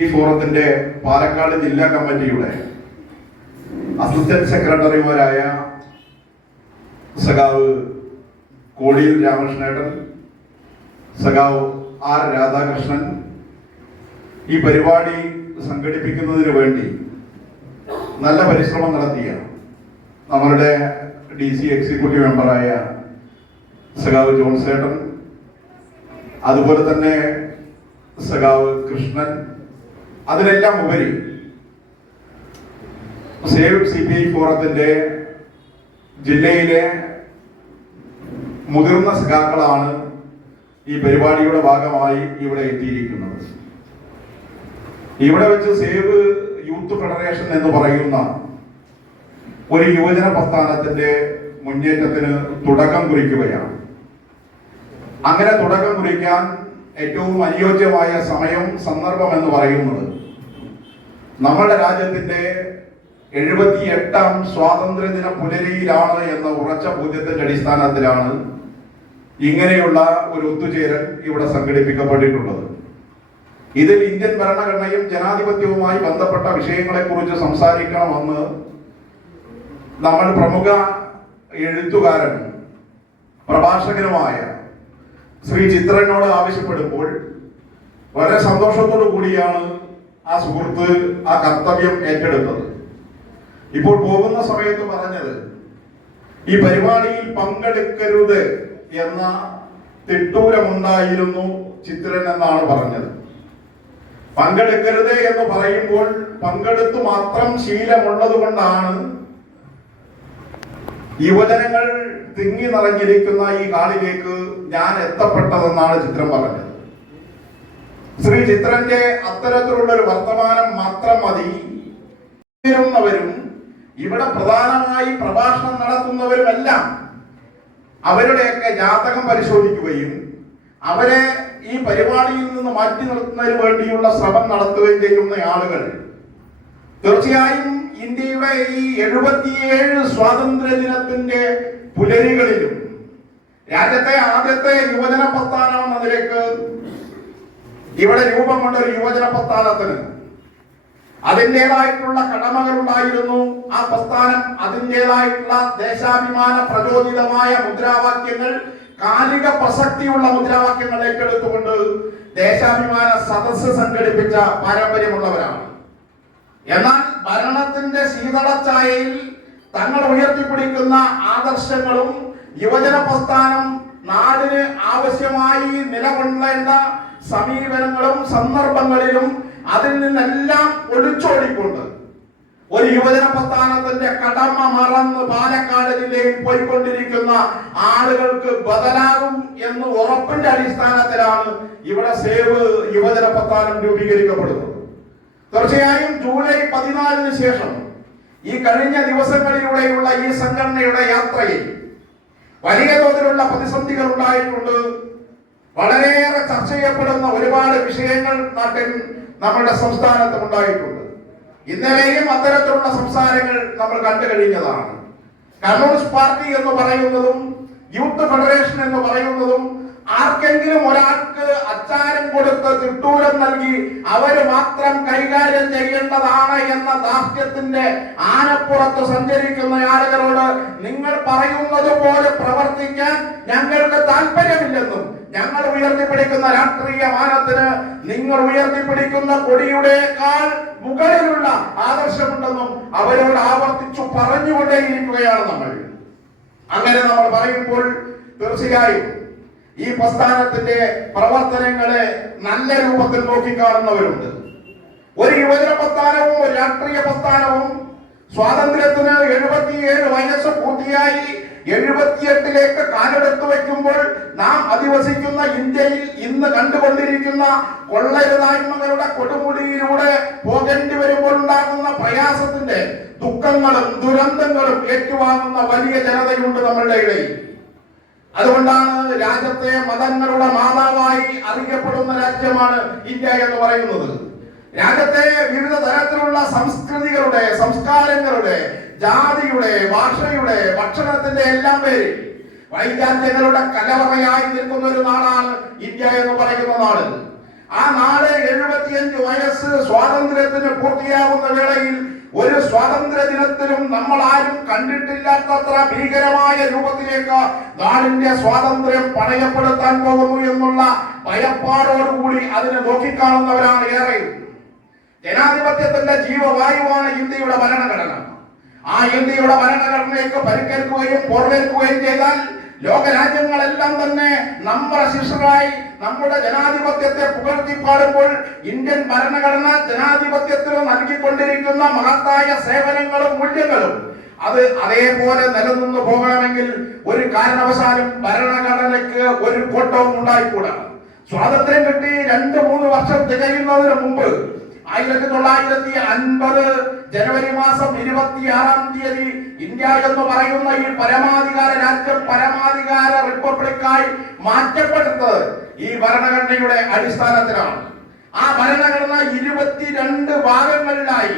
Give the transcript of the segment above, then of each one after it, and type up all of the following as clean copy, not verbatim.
ഈ ഫോറത്തിന്റെ പാലക്കാട് ജില്ലാ കമ്മിറ്റിയുടെ അസിസ്റ്റന്റ് സെക്രട്ടറിമാരായ സഖാവ് കോടിയിൽ രാമകൃഷ്ണേട്ടൻ, സഖാവ് ആർ രാധാകൃഷ്ണൻ ഈ പരിപാടി സംഘടിപ്പിക്കുന്നതിന് വേണ്ടി നല്ല പരിശ്രമം നടത്തിയ നമ്മളുടെ DC എക്സിക്യൂട്ടീവ് മെമ്പറായ സഖാവ് ജോൺസേട്ടൻ, അതുപോലെ തന്നെ സഖാവ് കൃഷ്ണൻ, അതിനെല്ലാം ഉപരി സേവ് CPI ഫോറത്തിന്റെ ജില്ലയിലെ മുതിർന്ന സഖാക്കളാണ് ഈ പരിപാടിയുടെ ഭാഗമായി ഇവിടെ എത്തിയിരിക്കുന്നത്. ഇവിടെ വെച്ച് സേവ് യൂത്ത് ഫെഡറേഷൻ എന്ന് പറയുന്ന ഒരു യുവജന പ്രസ്ഥാനത്തിന്റെ മുന്നേറ്റത്തിന് തുടക്കം കുറിക്കുകയാണ്. അങ്ങനെ തുടക്കം കുറിക്കാൻ ഏറ്റവും അനുയോജ്യമായ സമയം, സന്ദർഭം എന്ന് പറയുന്നത് നമ്മുടെ രാജ്യത്തിന്റെ 78ാം സ്വാതന്ത്ര്യദിന പുലരിയിലാണ് എന്ന ഉറച്ച ബോധ്യത്തിന്റെ അടിസ്ഥാനത്തിലാണ് ഇങ്ങനെയുള്ള ഒരു ഒത്തുചേരൽ ഇവിടെ സംഘടിപ്പിക്കപ്പെട്ടിട്ടുള്ളത്. ഇതിൽ ഇന്ത്യൻ ഭരണഘടനയും ജനാധിപത്യവുമായി ബന്ധപ്പെട്ട വിഷയങ്ങളെ കുറിച്ച് സംസാരിക്കണമെന്ന് നമ്മൾ പ്രമുഖ എഴുത്തുകാരനും പ്രഭാഷകനുമായ ശ്രീ ചിത്രനോട് ആവശ്യപ്പെടുമ്പോൾ വളരെ സന്തോഷത്തോടു കൂടിയാണ് ആ സുഹൃത്ത് ആ കർത്തവ്യം ഏറ്റെടുത്തത്. ഇപ്പോൾ പോകുന്ന സമയത്ത് പറഞ്ഞത്, ഈ പരിപാടിയിൽ പങ്കെടുക്കരുത് എന്ന തിട്ടൂരമുണ്ടായിരുന്നു ചിത്രൻ എന്നാണ് പറഞ്ഞത്. പങ്കെടുക്കരുത് എന്ന് പറയുമ്പോൾ പങ്കെടുത്തു മാത്രം ശീലമുള്ളത് കൊണ്ടാണ് യുവജനങ്ങൾ തിങ്ങി നിറഞ്ഞിരിക്കുന്ന ഈ കാളിലേക്ക് ഞാൻ എത്തപ്പെട്ടതെന്നാണ് ചിത്രം പറഞ്ഞത്. ശ്രീ ചിത്രന്റെ അത്തരത്തിലുള്ള ഒരു വർത്തമാനം മാത്രം മതി ുന്നവരും ഇവിടെ പ്രധാനമായി പ്രഭാഷണം നടത്തുന്നവരുമെല്ലാം അവരുടെയൊക്കെ ജാതകം പരിശോധിക്കുകയും അവരെ ഈ പരിപാടിയിൽ നിന്ന് മാറ്റി നിർത്തുന്നതിന് വേണ്ടിയുള്ള ശ്രമം നടത്തുകയും ചെയ്യുന്ന ആളുകൾ തീർച്ചയായും ഇന്ത്യയുടെ ഈ 77 സ്വാതന്ത്ര്യ ദിനത്തിന്റെ പുലരികളിലും രാജ്യത്തെ ആദ്യത്തെ യുവജന പ്രസ്ഥാനം എന്ന നിലയ്ക്ക് ഇവിടെ രൂപം കൊണ്ട ഒരു യുവജന പ്രസ്ഥാനത്തിന് അതിൻ്റെതായിട്ടുള്ള കടമകളുണ്ടായിരുന്നു. ആ പ്രസ്ഥാനം അതിൻ്റെതായിട്ടുള്ള ദേശാഭിമാന പ്രചോദിതമായ മുദ്രാവാക്യങ്ങൾ, കാലിക പ്രസക്തിയുള്ള മുദ്രാവാക്യങ്ങൾ ഏറ്റെടുത്തുകൊണ്ട് ദേശാഭിമാന സദസ്സ് സംഘടിപ്പിച്ച പാരമ്പര്യമുള്ളവരാണ്. എന്നാൽ ഭരണത്തിന്റെ ശീതളച്ചായയിൽ തങ്ങൾ ഉയർത്തിപ്പിടിക്കുന്ന ആദർശങ്ങളും യുവജന പ്രസ്ഥാനം നാടിന് ആവശ്യമായി നിലകൊള്ളേണ്ട സമീപനങ്ങളും സന്ദർഭങ്ങളിലും അതിൽ നിന്നെല്ലാം ഒളിച്ചോടിക്കൊണ്ട് ഒരു യുവജന പ്രസ്ഥാനത്തിന്റെ കടമ മറന്ന് പാലക്കാട് ജില്ലയിൽ പോയിക്കൊണ്ടിരിക്കുന്ന ആളുകൾക്ക് ബദലാകും എന്ന് ഉറപ്പിന്റെ അടിസ്ഥാനത്തിലാണ് ഇവിടെ സേവ് യുവജന പ്രസ്ഥാനം രൂപീകരിക്കപ്പെടുന്നത്. തീർച്ചയായും ജൂലൈ 14 ശേഷം ഈ കഴിഞ്ഞ ദിവസങ്ങളിലൂടെയുള്ള ഈ സംഘടനയുടെ യാത്രയിൽ വലിയ തോതിലുള്ള പ്രതിസന്ധികൾ ഉണ്ടായിട്ടുണ്ട്. വളരെയേറെ ചർച്ച ചെയ്യപ്പെടുന്ന ഒരുപാട് വിഷയങ്ങൾ നാട്ടിൽ നമ്മുടെ സംസ്ഥാനത്ത് ഉണ്ടായിട്ടുണ്ട്. ഇന്നലെയും അത്തരത്തിലുള്ള സംസാരങ്ങൾ നമ്മൾ കണ്ടു കഴിഞ്ഞതാണ്. കമ്മ്യൂണിസ്റ്റ് പാർട്ടി എന്ന് പറയുന്നതും യൂത്ത് ഫെഡറേഷൻ എന്ന് പറയുന്നതും ആർക്കെങ്കിലും ഒരാൾക്ക് അച്ചാരം കൊടുത്ത് തിട്ടൂരം നൽകി അവര് മാത്രം കൈകാര്യം ചെയ്യേണ്ടതാണ് എന്ന ദാർഢ്യത്തിന്റെ ആനപ്പുറത്ത് സഞ്ചരിക്കുന്ന ആളുകളോട് നിങ്ങൾ പറയുന്നത് പോലെ പ്രവർത്തിക്കാൻ ഞങ്ങൾക്ക് താല്പര്യമില്ലെന്നും, ഞങ്ങൾ ഉയർത്തിപ്പിടിക്കുന്ന രാഷ്ട്രീയ മാനത്തിന് നിങ്ങൾ ഉയർത്തിപ്പിടിക്കുന്ന കൊടിയുടെക്കാൾ മുകളിലുള്ള ആദർശമുണ്ടെന്നും അവരോട് ആവർത്തിച്ചു പറഞ്ഞുകൊണ്ടേയിരിക്കുകയാണ് നമ്മൾ. അങ്ങനെ നമ്മൾ പറയുമ്പോൾ തീർച്ചയായും ഈ പ്രസ്ഥാനത്തിന്റെ പ്രവർത്തനങ്ങളെ നല്ല രൂപത്തിൽ നോക്കിക്കാണുന്നവരുണ്ട്. ഒരു യുവജന പ്രസ്ഥാനവും ഒരു രാഷ്ട്രീയ പ്രസ്ഥാനവും സ്വാതന്ത്ര്യത്തിന് 77 വയസ്സ് പൂർത്തിയായി 78ലേക്ക് കാലെടുത്തു വെക്കുമ്പോൾ നാം അധിവസിക്കുന്ന ഇന്ത്യയിൽ ഇന്ന് കണ്ടുകൊണ്ടിരിക്കുന്ന കൊള്ളരുതായ്മകളുടെ കൊടുമുടിയിലൂടെ പോകേണ്ടി വരുമ്പോൾ ഉണ്ടാകുന്ന പ്രയാസത്തിന്റെ ദുഃഖങ്ങളും ദുരന്തങ്ങളും ഏറ്റുവാങ്ങുന്ന വലിയ ജനതയുണ്ട് നമ്മളുടെ ഇടയിൽ. അതുകൊണ്ടാണ് രാജ്യത്തെ മതങ്ങളുടെ മാതാവായി അറിയപ്പെടുന്ന രാജ്യമാണ് ഇന്ത്യ എന്ന് പറയുന്നത്. രാജ്യത്തെ വിവിധ തരത്തിലുള്ള സംസ്കൃതികളുടെ, സംസ്കാരങ്ങളുടെ, ജാതിയുടെ, ഭാഷയുടെ, ഭക്ഷണത്തിന്റെ എല്ലാം പേരിൽ വൈജാത്യങ്ങളുടെ കലവറയായി നിൽക്കുന്ന ഒരു നാടാണ് ഇന്ത്യ എന്ന് പറയുന്ന നാട്. ആ നാളെ 75 വയസ്സ് സ്വാതന്ത്ര്യത്തിന് പൂർത്തിയാകുന്ന വേളയിൽ ഒരു സ്വാതന്ത്ര്യ ദിനത്തിലും നമ്മൾ ആരും കണ്ടിട്ടില്ലാത്തത്ര ഭീകരമായ രൂപത്തിലേക്ക് നാടിന്റെ സ്വാതന്ത്ര്യം പണയപ്പെടുത്താൻ പോകുന്നു എന്നുള്ള ഭയപ്പാടോടുകൂടി അതിനെ നോക്കിക്കാണുന്നവരാണ് ഏറെ. ജനാധിപത്യത്തിന്റെ ജീവവായുവാണ് ഇന്ത്യയുടെ ഭരണഘടന. ആ ഇന്ത്യയുടെ ഭരണഘടനയ്ക്ക് പരിക്കേൽക്കുകയും പൊറലേൽക്കുകയും ചെയ്താൽ ലോകരാജ്യങ്ങളെല്ലാം തന്നെ നമ്മുടെ ശിഷ്യരായി നമ്മുടെ ജനാധിപത്യത്തെ പുകഴ്ത്തിപ്പാടുമ്പോൾ ഇന്ത്യൻ ഭരണഘടന ജനാധിപത്യത്തിന് നൽകിക്കൊണ്ടിരിക്കുന്ന മഹത്തായ സേവനങ്ങളും മൂല്യങ്ങളും അത് അതേപോലെ നിലനിന്ന് പോകണമെങ്കിൽ ഒരു കാരണവശാലും ഭരണഘടനയ്ക്ക് ഒരു കോട്ടവും ഉണ്ടായിക്കൂടാ. സ്വാതന്ത്ര്യം കിട്ടി 2-3 വർഷം തികയുന്നതിന് മുമ്പ് 1950 ജനുവരി മാസം 26-ാം തീയതി ഇന്ത്യ എന്ന് പറയുന്ന ഈ പരമാധികാര രാജ്യം പരമാധികാര റിപ്പബ്ലിക്കായി മാറ്റപ്പെടുന്നത് ഈ ഭരണഘടനയുടെ അടിസ്ഥാനത്തിലാണ്. ആ ഭരണഘടന 22 ഭാഗങ്ങളിലായി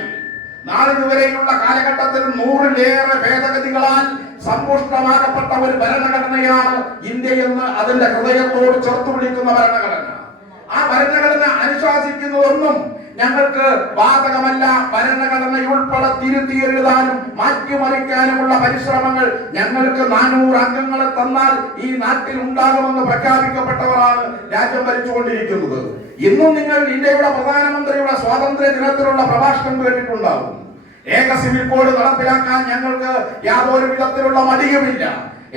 നാളിതുവരെയുള്ള കാലഘട്ടത്തിൽ 100-ലേറെ ഭേദഗതികളാൽ സമ്പുഷ്ടമാക്കപ്പെട്ട ഒരു ഭരണഘടനയാണ് ഇന്ത്യ എന്ന് അതിന്റെ ഹൃദയത്തോട് ചേർത്ത് വിളിക്കുന്ന ഭരണഘടന. ആ ഭരണഘടന അനുശാസിക്കുന്നതൊന്നും ഞങ്ങൾക്ക് ബാധകമല്ല. ഭരണഘടനയുൾപ്പെടെ തിരുത്തി എഴുതാനും മാറ്റിമറിക്കാനുമുള്ള പരിശ്രമങ്ങൾ ഞങ്ങൾക്ക് 400 അംഗങ്ങളെ തന്നാൽ ഈ നാട്ടിൽ ഉണ്ടാകുമെന്ന് പ്രഖ്യാപിക്കപ്പെട്ടവരാണ് രാജ്യം ഭരിച്ചുകൊണ്ടിരിക്കുന്നത്. ഇന്നും നിങ്ങൾ ഇന്ത്യയുടെ പ്രധാനമന്ത്രിയുടെ സ്വാതന്ത്ര്യ ദിനത്തിലുള്ള പ്രഭാഷണം കേട്ടിട്ടുണ്ടാകും. ഏക സിവിൽ കോഡ് നടപ്പിലാക്കാൻ ഞങ്ങൾക്ക് യാതൊരു വിധത്തിലുള്ള മടിയുമില്ല.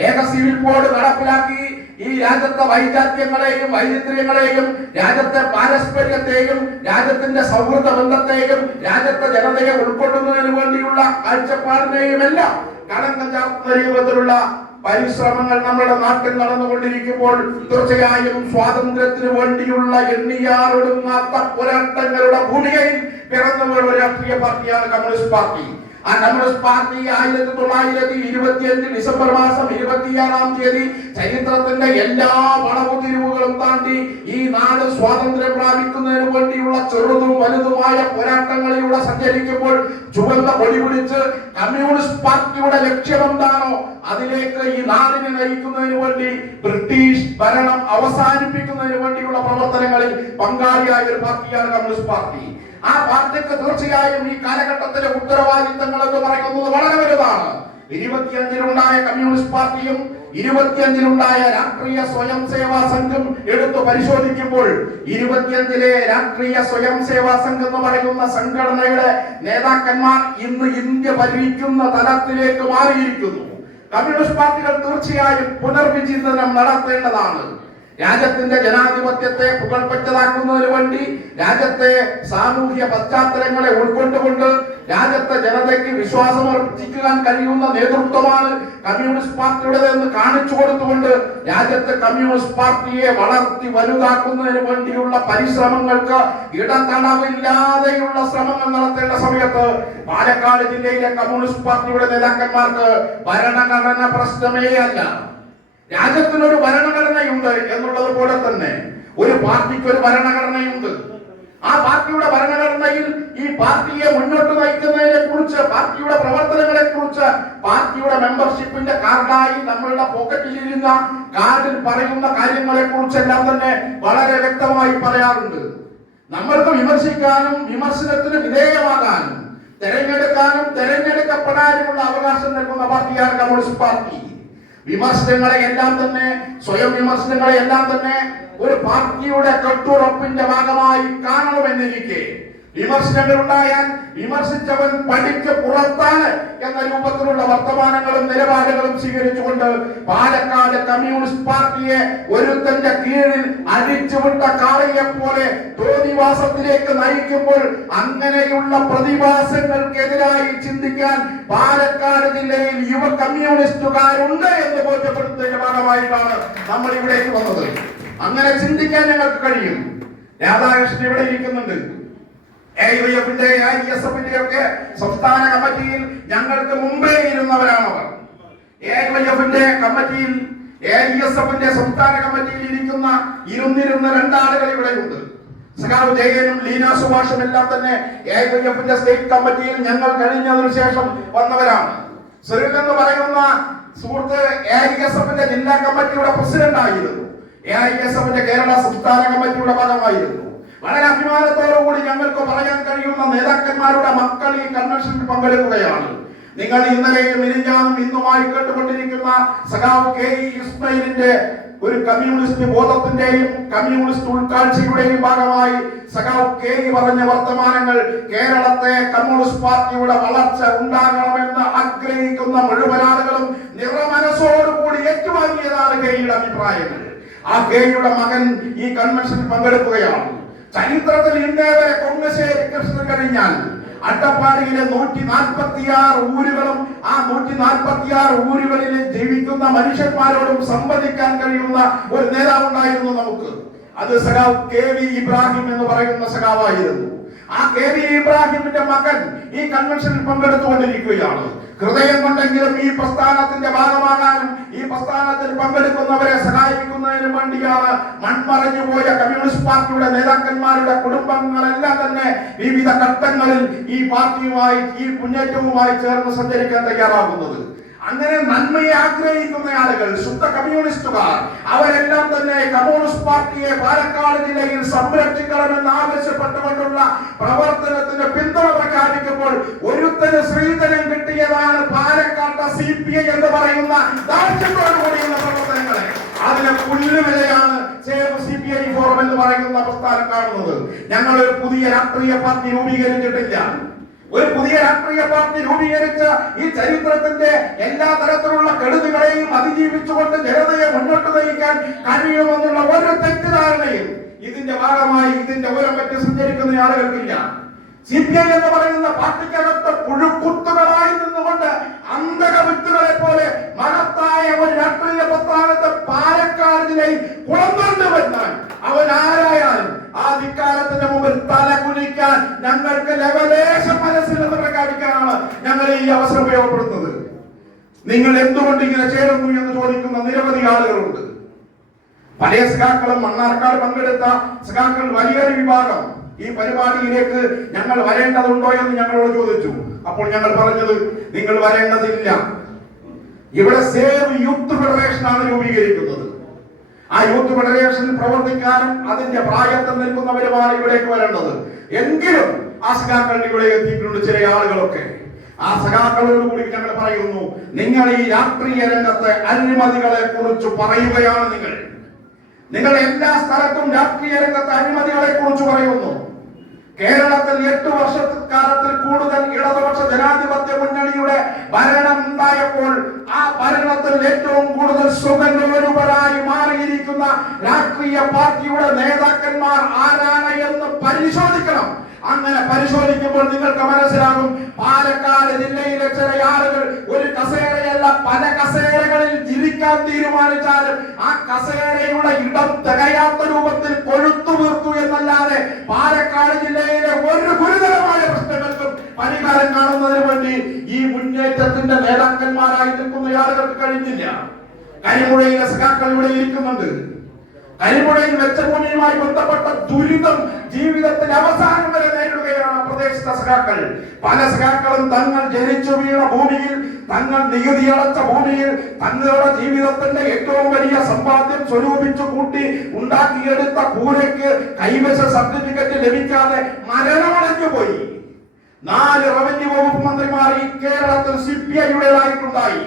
ഏക സിവിൽ കോഡ് നടപ്പിലാക്കി ഈ രാജ്യത്തെ വൈജാത്യങ്ങളെയും വൈചിത്ര്യങ്ങളെയും രാജ്യത്തെ പാരസ്പര്യത്തെയും രാജ്യത്തിന്റെ സൗഹൃദ ബന്ധത്തെയും രാജ്യത്തെ ജനതയെ ഉൾക്കൊള്ളുന്നതിന് വേണ്ടിയുള്ള കാഴ്ചപ്പാടിനെയും എല്ലാം കളങ്കം ചാർത്തുന്ന രൂപത്തിലുള്ള പരിശ്രമങ്ങൾ നമ്മുടെ നാട്ടിൽ നടന്നുകൊണ്ടിരിക്കുമ്പോൾ തീർച്ചയായും സ്വാതന്ത്ര്യത്തിന് വേണ്ടിയുള്ള എണ്ണിയാറൊടുങ്ങാത്ത പോരാട്ടങ്ങളുടെ ഭൂമികയിൽ പിറന്നു വീണ ഒരു രാഷ്ട്രീയ പാർട്ടിയാണ് കമ്മ്യൂണിസ്റ്റ് പാർട്ടി. ആ കമ്മ്യൂണിസ്റ്റ് പാർട്ടി 1925 ഡിസംബർ മാസം 26-ാം തീയതി ചരിത്രത്തിന്റെ എല്ലാ വളവുതിരിവുകളും താണ്ടി ഈ നാട് സ്വാതന്ത്ര്യം പ്രാപിക്കുന്നതിന് വേണ്ടിയുള്ള ചെറുതും വലുതുമായ പോരാട്ടങ്ങളിലൂടെ സഞ്ചരിക്കുമ്പോൾ ചുവന്ന കൊടി പിടിച്ച് കമ്മ്യൂണിസ്റ്റ് പാർട്ടിയുടെ ലക്ഷ്യമെന്താണോ അതിലേക്ക് ഈ നാടിനെ നയിക്കുന്നതിന് വേണ്ടി ബ്രിട്ടീഷ് ഭരണം അവസാനിപ്പിക്കുന്നതിന് വേണ്ടിയുള്ള പ്രവർത്തനങ്ങളിൽ പങ്കാളിയായ ഒരു പാർട്ടിയാണ് കമ്മ്യൂണിസ്റ്റ് പാർട്ടി. ആ പാർട്ടിക്ക് തീർച്ചയായും ഈ കാലഘട്ടത്തിലെ ഉത്തരവാദിത്തങ്ങൾ എന്ന് പറയുന്നത് വളരെ വലുതാണ്. 25-ലുണ്ടായ കമ്മ്യൂണിസ്റ്റ് പാർട്ടിയും 25-ലുണ്ടായ രാഷ്ട്രീയ സ്വയം സേവാ സംഘം എടുത്തു പരിശോധിക്കുമ്പോൾ 25-ലെ രാഷ്ട്രീയ സ്വയം സേവാ സംഘം എന്ന് പറയുന്ന സംഘടനയുടെ നേതാക്കന്മാർ ഇന്ന് ഇന്ത്യ ഭരിക്കുന്ന തലത്തിലേക്ക് മാറിയിരിക്കുന്നു. കമ്മ്യൂണിസ്റ്റ് പാർട്ടികൾ തീർച്ചയായും പുനർവിചിന്തനം നടത്തേണ്ടതാണ്. രാജ്യത്തിന്റെ ജനാധിപത്യത്തെ പുകൾപ്പറ്റതാക്കുന്നതിന് വേണ്ടി രാജ്യത്തെ സാമൂഹ്യ പശ്ചാത്തലങ്ങളെ ഉൾക്കൊണ്ടുകൊണ്ട് രാജ്യത്തെ ജനതയ്ക്ക് വിശ്വാസമർപ്പിക്കാൻ കഴിയുന്ന നേതൃത്വമാണ് കമ്മ്യൂണിസ്റ്റ് പാർട്ടിയുടേത് എന്ന് കാണിച്ചു കൊടുത്തുകൊണ്ട് രാജ്യത്തെ കമ്മ്യൂണിസ്റ്റ് പാർട്ടിയെ വളർത്തി വലുതാക്കുന്നതിന് വേണ്ടിയുള്ള പരിശ്രമങ്ങൾക്ക് ഇടതടവില്ലാതെയുള്ള ശ്രമങ്ങൾ നടത്തേണ്ട സമയത്ത് പാലക്കാട് ജില്ലയിലെ കമ്മ്യൂണിസ്റ്റ് പാർട്ടിയുടെ നേതാക്കന്മാർക്ക് ഭരണഘടന പ്രശ്നമേ അല്ല. രാജ്യത്തിനൊരു ഭരണഘടനയുണ്ട് എന്നുള്ളത് പോലെ തന്നെ ഒരു പാർട്ടിക്ക് ഒരു ഭരണഘടനയുണ്ട്. ആ പാർട്ടിയുടെ ഭരണഘടനയിൽ ഈ പാർട്ടിയെ മുന്നോട്ട് നയിക്കുന്നതിനെ കുറിച്ച് പാർട്ടിയുടെ പ്രവർത്തനങ്ങളെ കുറിച്ച് പാർട്ടിയുടെ മെമ്പർഷിപ്പിന്റെ കാർഡായി നമ്മളുടെ പോക്കറ്റിലിരുന്ന കാർഡിൽ പറയുന്ന കാര്യങ്ങളെ കുറിച്ചെല്ലാം തന്നെ വളരെ വ്യക്തമായി പറയാറുണ്ട്. നമ്മൾക്ക് വിമർശിക്കാനും വിമർശനത്തിന് വിധേയമാകാനും തെരഞ്ഞെടുക്കാനും തെരഞ്ഞെടുക്കപ്പെടാനുമുള്ള അവകാശം നൽകുന്ന പാർട്ടിയാണ് കമ്മ്യൂണിസ്റ്റ് പാർട്ടി. വിമർശനങ്ങളെ എല്ലാം തന്നെ സ്വയം വിമർശനങ്ങളെ എല്ലാം തന്നെ ഒരു പാർട്ടിയുടെ കെട്ടുറപ്പിന്റെ ഭാഗമായി കാണണമെന്നിരിക്കെ വിമർശനങ്ങൾ ഉണ്ടായാൽ വിമർശിച്ചവൻ പഠിച്ച് പുറത്താണ് എന്ന രൂപത്തിലുള്ള വർത്തമാനങ്ങളും നിലപാടുകളും സ്വീകരിച്ചുകൊണ്ട് പാലക്കാട് കമ്മ്യൂണിസ്റ്റ് പാർട്ടിയെ ഒരുത്തന്റെ കീഴിൽ അടിച്ചുവിട്ട കാളയെ പോലെ തോന്നിവാസത്തിലേക്ക് നയിക്കുമ്പോൾ അങ്ങനെയുള്ള പ്രതിഭാസങ്ങൾക്കെതിരായി ചിന്തിക്കാൻ പാലക്കാട് ജില്ലയിൽ യുവ കമ്മ്യൂണിസ്റ്റുകാരുണ്ട് എന്ന് ബോധ്യപ്പെടുത്തുന്നതിന്റെ ഭാഗമായിട്ടാണ് നമ്മൾ ഇവിടേക്ക് വന്നത്. അങ്ങനെ ചിന്തിക്കാൻ ഞങ്ങൾക്ക് കഴിയും. രാധാകൃഷ്ണൻ ഇവിടെ ഇരിക്കുന്നുണ്ട്. AIYF-ന്റെ ISF-ന്റെ ഒക്കെ സംസ്ഥാന കമ്മിറ്റിയിൽ ഞങ്ങൾക്ക് മുമ്പേ ഇരുന്നവരാണവർ. AIYF-ന്റെ കമ്മിറ്റിയിൽ AISF-ന്റെ സംസ്ഥാന കമ്മിറ്റിയിൽ ഇരുന്നിരുന്ന രണ്ടാളുകൾ ഇവിടെയുണ്ട്. സഖാവ് ജയനും ലീന സുഭാഷും എല്ലാം തന്നെ AIYF-ന്റെ സ്റ്റേറ്റ് കമ്മിറ്റിയിൽ ഞങ്ങൾ കഴിഞ്ഞതിനു ശേഷം വന്നവരാണ്. സുനിൽ എന്ന് പറയുന്ന സുഹൃത്ത് AISF-ന്റെ ജില്ലാ കമ്മിറ്റിയുടെ പ്രസിഡന്റ് ആയിരുന്നു. AISF-ന്റെ കേരള സംസ്ഥാന കമ്മിറ്റിയുടെ ഭാഗമായിരുന്നു. വളരെ അഭിമാനത്തോടുകൂടി ഞങ്ങൾക്ക് പറയാൻ കഴിയുന്ന നേതാക്കന്മാരുടെ മക്കൾ ഈ കൺവെൻഷനിൽ പങ്കെടുക്കുകയാണ്. നിങ്ങൾ ഇന്നലെയും മിനിഞ്ഞാന്നും ഇന്നുമായി കേട്ടുകൊണ്ടിരിക്കുന്ന സഖാവ് കെ ഇ ഇസ്മായിലിന്റെ ഒരു കമ്മ്യൂണിസ്റ്റ് ബോധത്തിന്റെയും കമ്മ്യൂണിസ്റ്റ് ഉൾക്കാഴ്ചയുടെയും ഭാഗമായി സഖാവ് കെ ഇ പറഞ്ഞ വർത്തമാനങ്ങൾ കേരളത്തെ കമ്മ്യൂണിസ്റ്റ് പാർട്ടിയുടെ വളർച്ച ഉണ്ടാകണമെന്ന് ആഗ്രഹിക്കുന്ന മുഴുവൻ ആളുകളും നിറമനസ്സോടുകൂടി ഏറ്റുവാങ്ങിയതാണ് കെ ഇയുടെ അഭിപ്രായങ്ങൾ. ആ കെ ഇയുടെ മകൻ ഈ കൺവെൻഷനിൽ പങ്കെടുക്കുകയാണ്. ചരിത്രത്തിൽ ഇന്നേവരെ കൊങ്ങശ്ശേരി കൃഷ്ണൻ കഴിഞ്ഞാൽ അട്ടപ്പാടിയിലെ 146 ഊരുകളും ആ 146 ഊരുകളിൽ ജീവിക്കുന്ന മനുഷ്യന്മാരോടും സംവദിക്കാൻ കഴിയുന്ന ഒരു നേതാവുണ്ടായിരുന്നു നമുക്ക്. അത് സഖാവ് കെ വി ഇബ്രാഹിം എന്ന് പറയുന്ന സഖാവായിരുന്നു. ആ കെ വി ഇബ്രാഹിമിന്റെ മകൻ ഈ കൺവെൻഷനിൽ പങ്കെടുത്തുകൊണ്ടിരിക്കുകയാണ്. ഹൃദയം കൊണ്ടെങ്കിലും ഈ പ്രസ്ഥാനത്തിന്റെ ഭാഗമാകാനും ഈ പ്രസ്ഥാനത്തിൽ പങ്കെടുക്കുന്നവരെ സഹായിക്കുന്നതിനും വേണ്ടിയാണ് മൺമറഞ്ഞു പോയ കമ്മ്യൂണിസ്റ്റ് പാർട്ടിയുടെ നേതാക്കന്മാരുടെ കുടുംബങ്ങളെല്ലാം തന്നെ വിവിധ ഘട്ടങ്ങളിൽ ഈ പാർട്ടിയുമായി ഈ മുന്നേറ്റവുമായി ചേർന്ന് സഞ്ചരിക്കാൻ തയ്യാറാകുന്നത്. അങ്ങനെ നന്മയെ ആഗ്രഹിക്കുന്ന ആളുകൾ, ശുദ്ധ കമ്മ്യൂണിസ്റ്റുകാർ, അവരെല്ലാം തന്നെ കമ്മ്യൂണിസ്റ്റ് പാർട്ടിയെ പാലക്കാട് ജില്ലയിൽ സംരക്ഷിക്കണമെന്ന് ആവശ്യപ്പെട്ടുകൊണ്ടുള്ള പ്രവർത്തനത്തിന്റെ പിന്തുണ പ്രഖ്യാപിക്കുമ്പോൾ ഒരുത്തന് ശ്രീധരൻ കിട്ടിയതാണ് പാലക്കാട്ടെ CPI എന്ന് പറയുന്ന കൂടിയുള്ള പ്രവർത്തനങ്ങളെ. അതിലെ പുല്ലുവിലയാണ് CPI ഫോറം എന്ന് പറയുന്ന പ്രസ്ഥാനം കാണുന്നത്. ഞങ്ങൾ ഒരു പുതിയ രാഷ്ട്രീയ പാർട്ടി രൂപീകരിച്ചിട്ടില്ല. ഒരു പുതിയ രാഷ്ട്രീയ പാർട്ടി രൂപീകരിച്ച ഈ ചരിത്രത്തിന്റെ എല്ലാ തരത്തിലുള്ള കെടുതികളെയും അതിജീവിച്ചുകൊണ്ട് ജനതയെ മുന്നോട്ട് നയിക്കാൻ കഴിയുമെന്നുള്ള ഒരു തെറ്റിദ്ധാരണയും ഇതിന്റെ ഭാഗമായി ഇതിന്റെ ഓരം പറ്റി സഞ്ചരിക്കുന്ന ആളുകൾക്കില്ല. CPI എന്ന് പറയുന്ന പാർട്ടിക്കകത്ത് പുഴുക്കുത്തുകളായി നിന്നുകൊണ്ട് അന്ധക വിത്തുകളെ പോലെ മഹത്തായ ഒരു രാഷ്ട്രീയ പ്രസ്ഥാനത്തെ പാലക്കാട് ജില്ലയിൽ കുളമ്പുണ്ട് വന്നാൽ അവൻ ആരായാലും ആ ധിക്കാരത്തിന്റെ മുമ്പിൽ തല കുനിക്കാൻ ഞങ്ങൾക്ക് ലവലേശം മനസ്സിലെന്ന് പ്രഖ്യാപിക്കാനാണ് ഞങ്ങൾ ഈ അവസരം ഉപയോഗപ്പെടുത്തുന്നത്. നിങ്ങൾ എന്തുകൊണ്ട് ഇങ്ങനെ ചേരുന്നു എന്ന് ചോദിക്കുന്ന നിരവധി ആളുകളുണ്ട്. പല സഖാക്കളും മണ്ണാർക്കാട് പങ്കെടുത്ത സഖാക്കൾ വലിയൊരു വിഭാഗം ഈ പരിപാടിയിലേക്ക് ഞങ്ങൾ വരേണ്ടതുണ്ടോ എന്ന് ഞങ്ങളോട് ചോദിച്ചു. അപ്പോൾ ഞങ്ങൾ പറഞ്ഞത് നിങ്ങൾ വരേണ്ടതില്ല. ഇവിടെ സേവ് യൂത്ത് ഫെഡറേഷൻ ആണ് രൂപീകരിക്കുന്നത്. ആ യൂത്ത് ഫെഡറേഷനിൽ പ്രവർത്തിക്കാനും അതിന്റെ പ്രായത്തിൽ നിൽക്കുന്നവരുമാണ് ഇവിടേക്ക് വരേണ്ടത്. എങ്കിലും ആ സഖാക്കൾ ഇവിടെ എത്തിയിട്ടുണ്ട് ചില ആളുകളൊക്കെ. ആ സഖാക്കളോട് കൂടി ഞങ്ങൾ പറയുന്നു, നിങ്ങൾ ഈ രാഷ്ട്രീയ രംഗത്തെ അഴിമതികളെ കുറിച്ച് പറയുകയാണ്. നിങ്ങൾ എല്ലാ സ്ഥലത്തും രാഷ്ട്രീയ രംഗത്തെ അഴിമതികളെ കുറിച്ച് പറയുന്നു. കേരളത്തിൽ 8 വർഷക്കാലത്തിൽ കൂടുതൽ ഇടതുപക്ഷ ജനാധിപത്യ മുന്നണിയുടെ ഭരണം ഉണ്ടായപ്പോൾ ആ ഭരണത്തിൽ ഏറ്റവും കൂടുതൽ സുഖലോലുപരായി മാറിയിരിക്കുന്ന രാഷ്ട്രീയ പാർട്ടിയുടെ നേതാക്കന്മാർ ആരാണ് എന്ന് പരിശോധിക്കണം. അങ്ങനെ പരിശോധിക്കുമ്പോൾ നിങ്ങൾക്ക് മനസ്സിലാകും, പാലക്കാട് ജില്ലയിലെ ചില ആളുകൾ ഒരു കസേരയല്ല പല കസേരകളിൽ ഇരിക്കാൻ തീരുമാനിച്ചാലും ആ കസേരയുടെ ഇടം തികയാത്ത രൂപത്തിൽ കൊഴുത്തു വീർത്തു എന്നല്ലാതെ പാലക്കാട് ജില്ലയിലെ ഒരു ഗുരുതരമായ പ്രശ്നങ്ങൾക്കും പരിഹാരം കാണുന്നതിന് വേണ്ടി ഈ മുന്നേറ്റത്തിന്റെ നേതാക്കന്മാരായി നിൽക്കുന്ന ആളുകൾക്ക് കഴിഞ്ഞില്ല. കരിമുഴയിലെ സഖാക്കൾ ഇവിടെ ഇരിക്കുന്നുണ്ട്. കരിമുഴയിൽ വെച്ച ഭൂമിയുമായി ബന്ധപ്പെട്ട ദുരിതം ജീവിതത്തിൽ അവസാനം വരെ നേരിടുകയാണ് പ്രദേശത്തെ സഖാക്കൾ. പല സഖാക്കളും തങ്ങൾ ജനിച്ചു വീണ ഭൂമിയിൽ, തങ്ങൾ നികുതി അടച്ച ഭൂമിയിൽ തങ്ങളുടെ ജീവിതത്തിന്റെ ഏറ്റവും വലിയ സമ്പാദ്യം സ്വരൂപിച്ചു കൂട്ടി ഉണ്ടാക്കിയെടുത്ത കൂരയ്ക്ക് കൈവശ സർട്ടിഫിക്കറ്റ് ലഭിക്കാതെ മരണമടഞ്ഞു പോയി. 4 റവന്യൂ വകുപ്പ് മന്ത്രിമാർ ഈ കേരളത്തിൽ CPI-യുടേതായിട്ടുണ്ടായി.